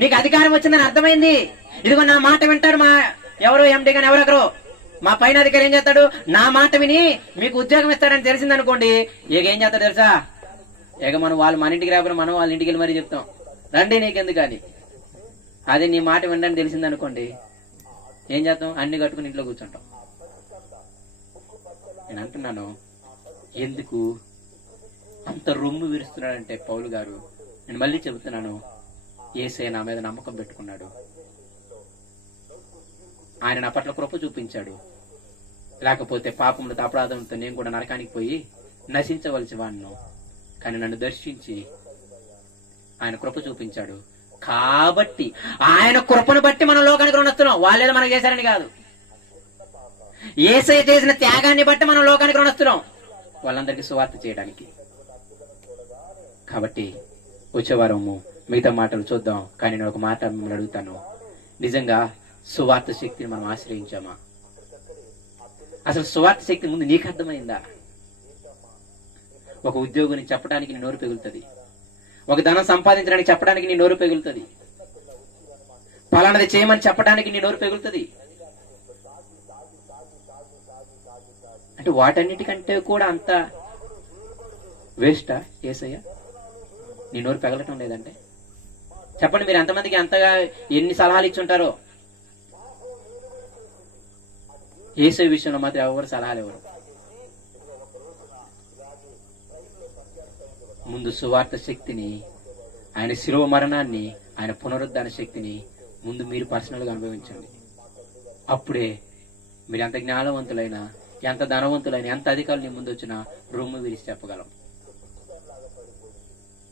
నీకు అధికారం వచ్చిందని అర్థమైంది. ఇదిగో నా మాట వింటారు మా ఎవరో ఎండి కానీ ఎవరెవరో, మా పైన అధికారి ఏం చేస్తాడు, నా మాట విని మీకు ఉద్యోగం ఇస్తాడని తెలిసిందనుకోండి, ఇక ఏం చేస్తాడు తెలుసా, ఇక మనం వాళ్ళు మన ఇంటికి రాకపోయినా మనం వాళ్ళ ఇంటికి వెళ్ళి మరీ చెప్తాం, రండి నీకెందుకు అని. అదే నీ మాట వినడానికి తెలిసిందనుకోండి, ఏం చేస్తాం, అన్ని కట్టుకుని ఇంట్లో కూర్చుంటాం. నేను అంటున్నాను, ఎందుకు అంత రొమ్ము విరుస్తున్నాడంటే పౌలు గారు, నేను మళ్ళీ చెబుతున్నాను, యేసయ్య నా మీద నమ్మకం పెట్టుకున్నాడు, ఆయన నా పట్ల కృప చూపించాడు. లేకపోతే పాపములతో అపరాధంతో నేను కూడా నరకానికి పోయి నశించవలసి వాడిను. కానీ నన్ను దర్శించి ఆయన కృప చూపించాడు. కాబట్టి ఆయన కృపను బట్టి మనం లోకానికి రుణస్తున్నాం. వాళ్ళేదో మనకు చేశారని కాదు, యేసయ్య చేసిన త్యాగాన్ని బట్టి మనం లోకానికి రుణస్తున్నాం, వాళ్ళందరికీ సువార్త చేయడానికి. కాబట్టి వచ్చేవారము మిగతా మాటలు చూద్దాం. కానీ నేను ఒక మాట మిమ్మల్ని అడుగుతాను, నిజంగా సువార్త శక్తిని మనం ఆశ్రయించామా? అసలు సువార్త శక్తి ముందు నీకు అర్థమైందా? ఒక ఉద్యోగిని చెప్పడానికి నీ నోరు పెగులుతుంది, ఒక ధనం సంపాదించడానికి చెప్పడానికి నీ నోరు పెగులుతుంది, పలానది చేయమని చెప్పడానికి నీ నోరు పెగులుతుంది. అంటే వాటన్నిటికంటే కూడా అంత వేస్టా యేసయ్య? నీ నోరు పెగలటం లేదంటే చెప్పండి, మీరు ఎంతమందికి అంతగా ఎన్ని సలహాలు ఇచ్చుంటారో. యేసయ్య విషయంలో మాత్రం ఎవరు సలహాలు ఎవరు? ముందు సువార్త శక్తిని, ఆయన శిలువ మరణాన్ని, ఆయన పునరుద్ధాన శక్తిని ముందు మీరు పర్సనల్ గా అనుభవించండి. అప్పుడే మీరు ఎంత జ్ఞానవంతులైనా, ఎంత ధనవంతులైనా, ఎంత అధికారులు ముందు వచ్చినా రొమ్ము విరిచి చెప్పగలం.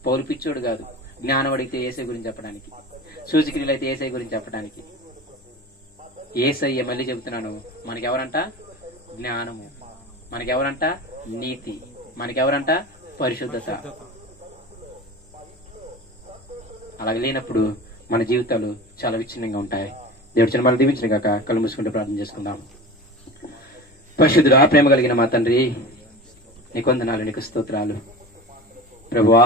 పౌలు పిచ్చోడు కాదు, జ్ఞానం అడిగితే యేసయ్య గురించి చెప్పడానికి, సూచక్రియలు అయితే యేసయ్య గురించి చెప్పడానికి. యేసయ్య, మళ్ళీ చెబుతున్నాను, మనకెవరంట జ్ఞానము, మనకెవరంట నీతి, మనకెవరంట పరిశుద్ధత. అలాగే లేనప్పుడు మన జీవితాలు చాలా విచ్ఛిన్నంగా ఉంటాయి. దేవుడి చిన్న మనం దీవించిన కాక కళ్ళు మూసుకుంటూ ప్రార్థన చేసుకుందాం. పరిశుద్ధుడా, ప్రేమ కలిగిన మా తండ్రి, నీకు వందనాలు, నీకు స్తోత్రాలు ప్రభువా.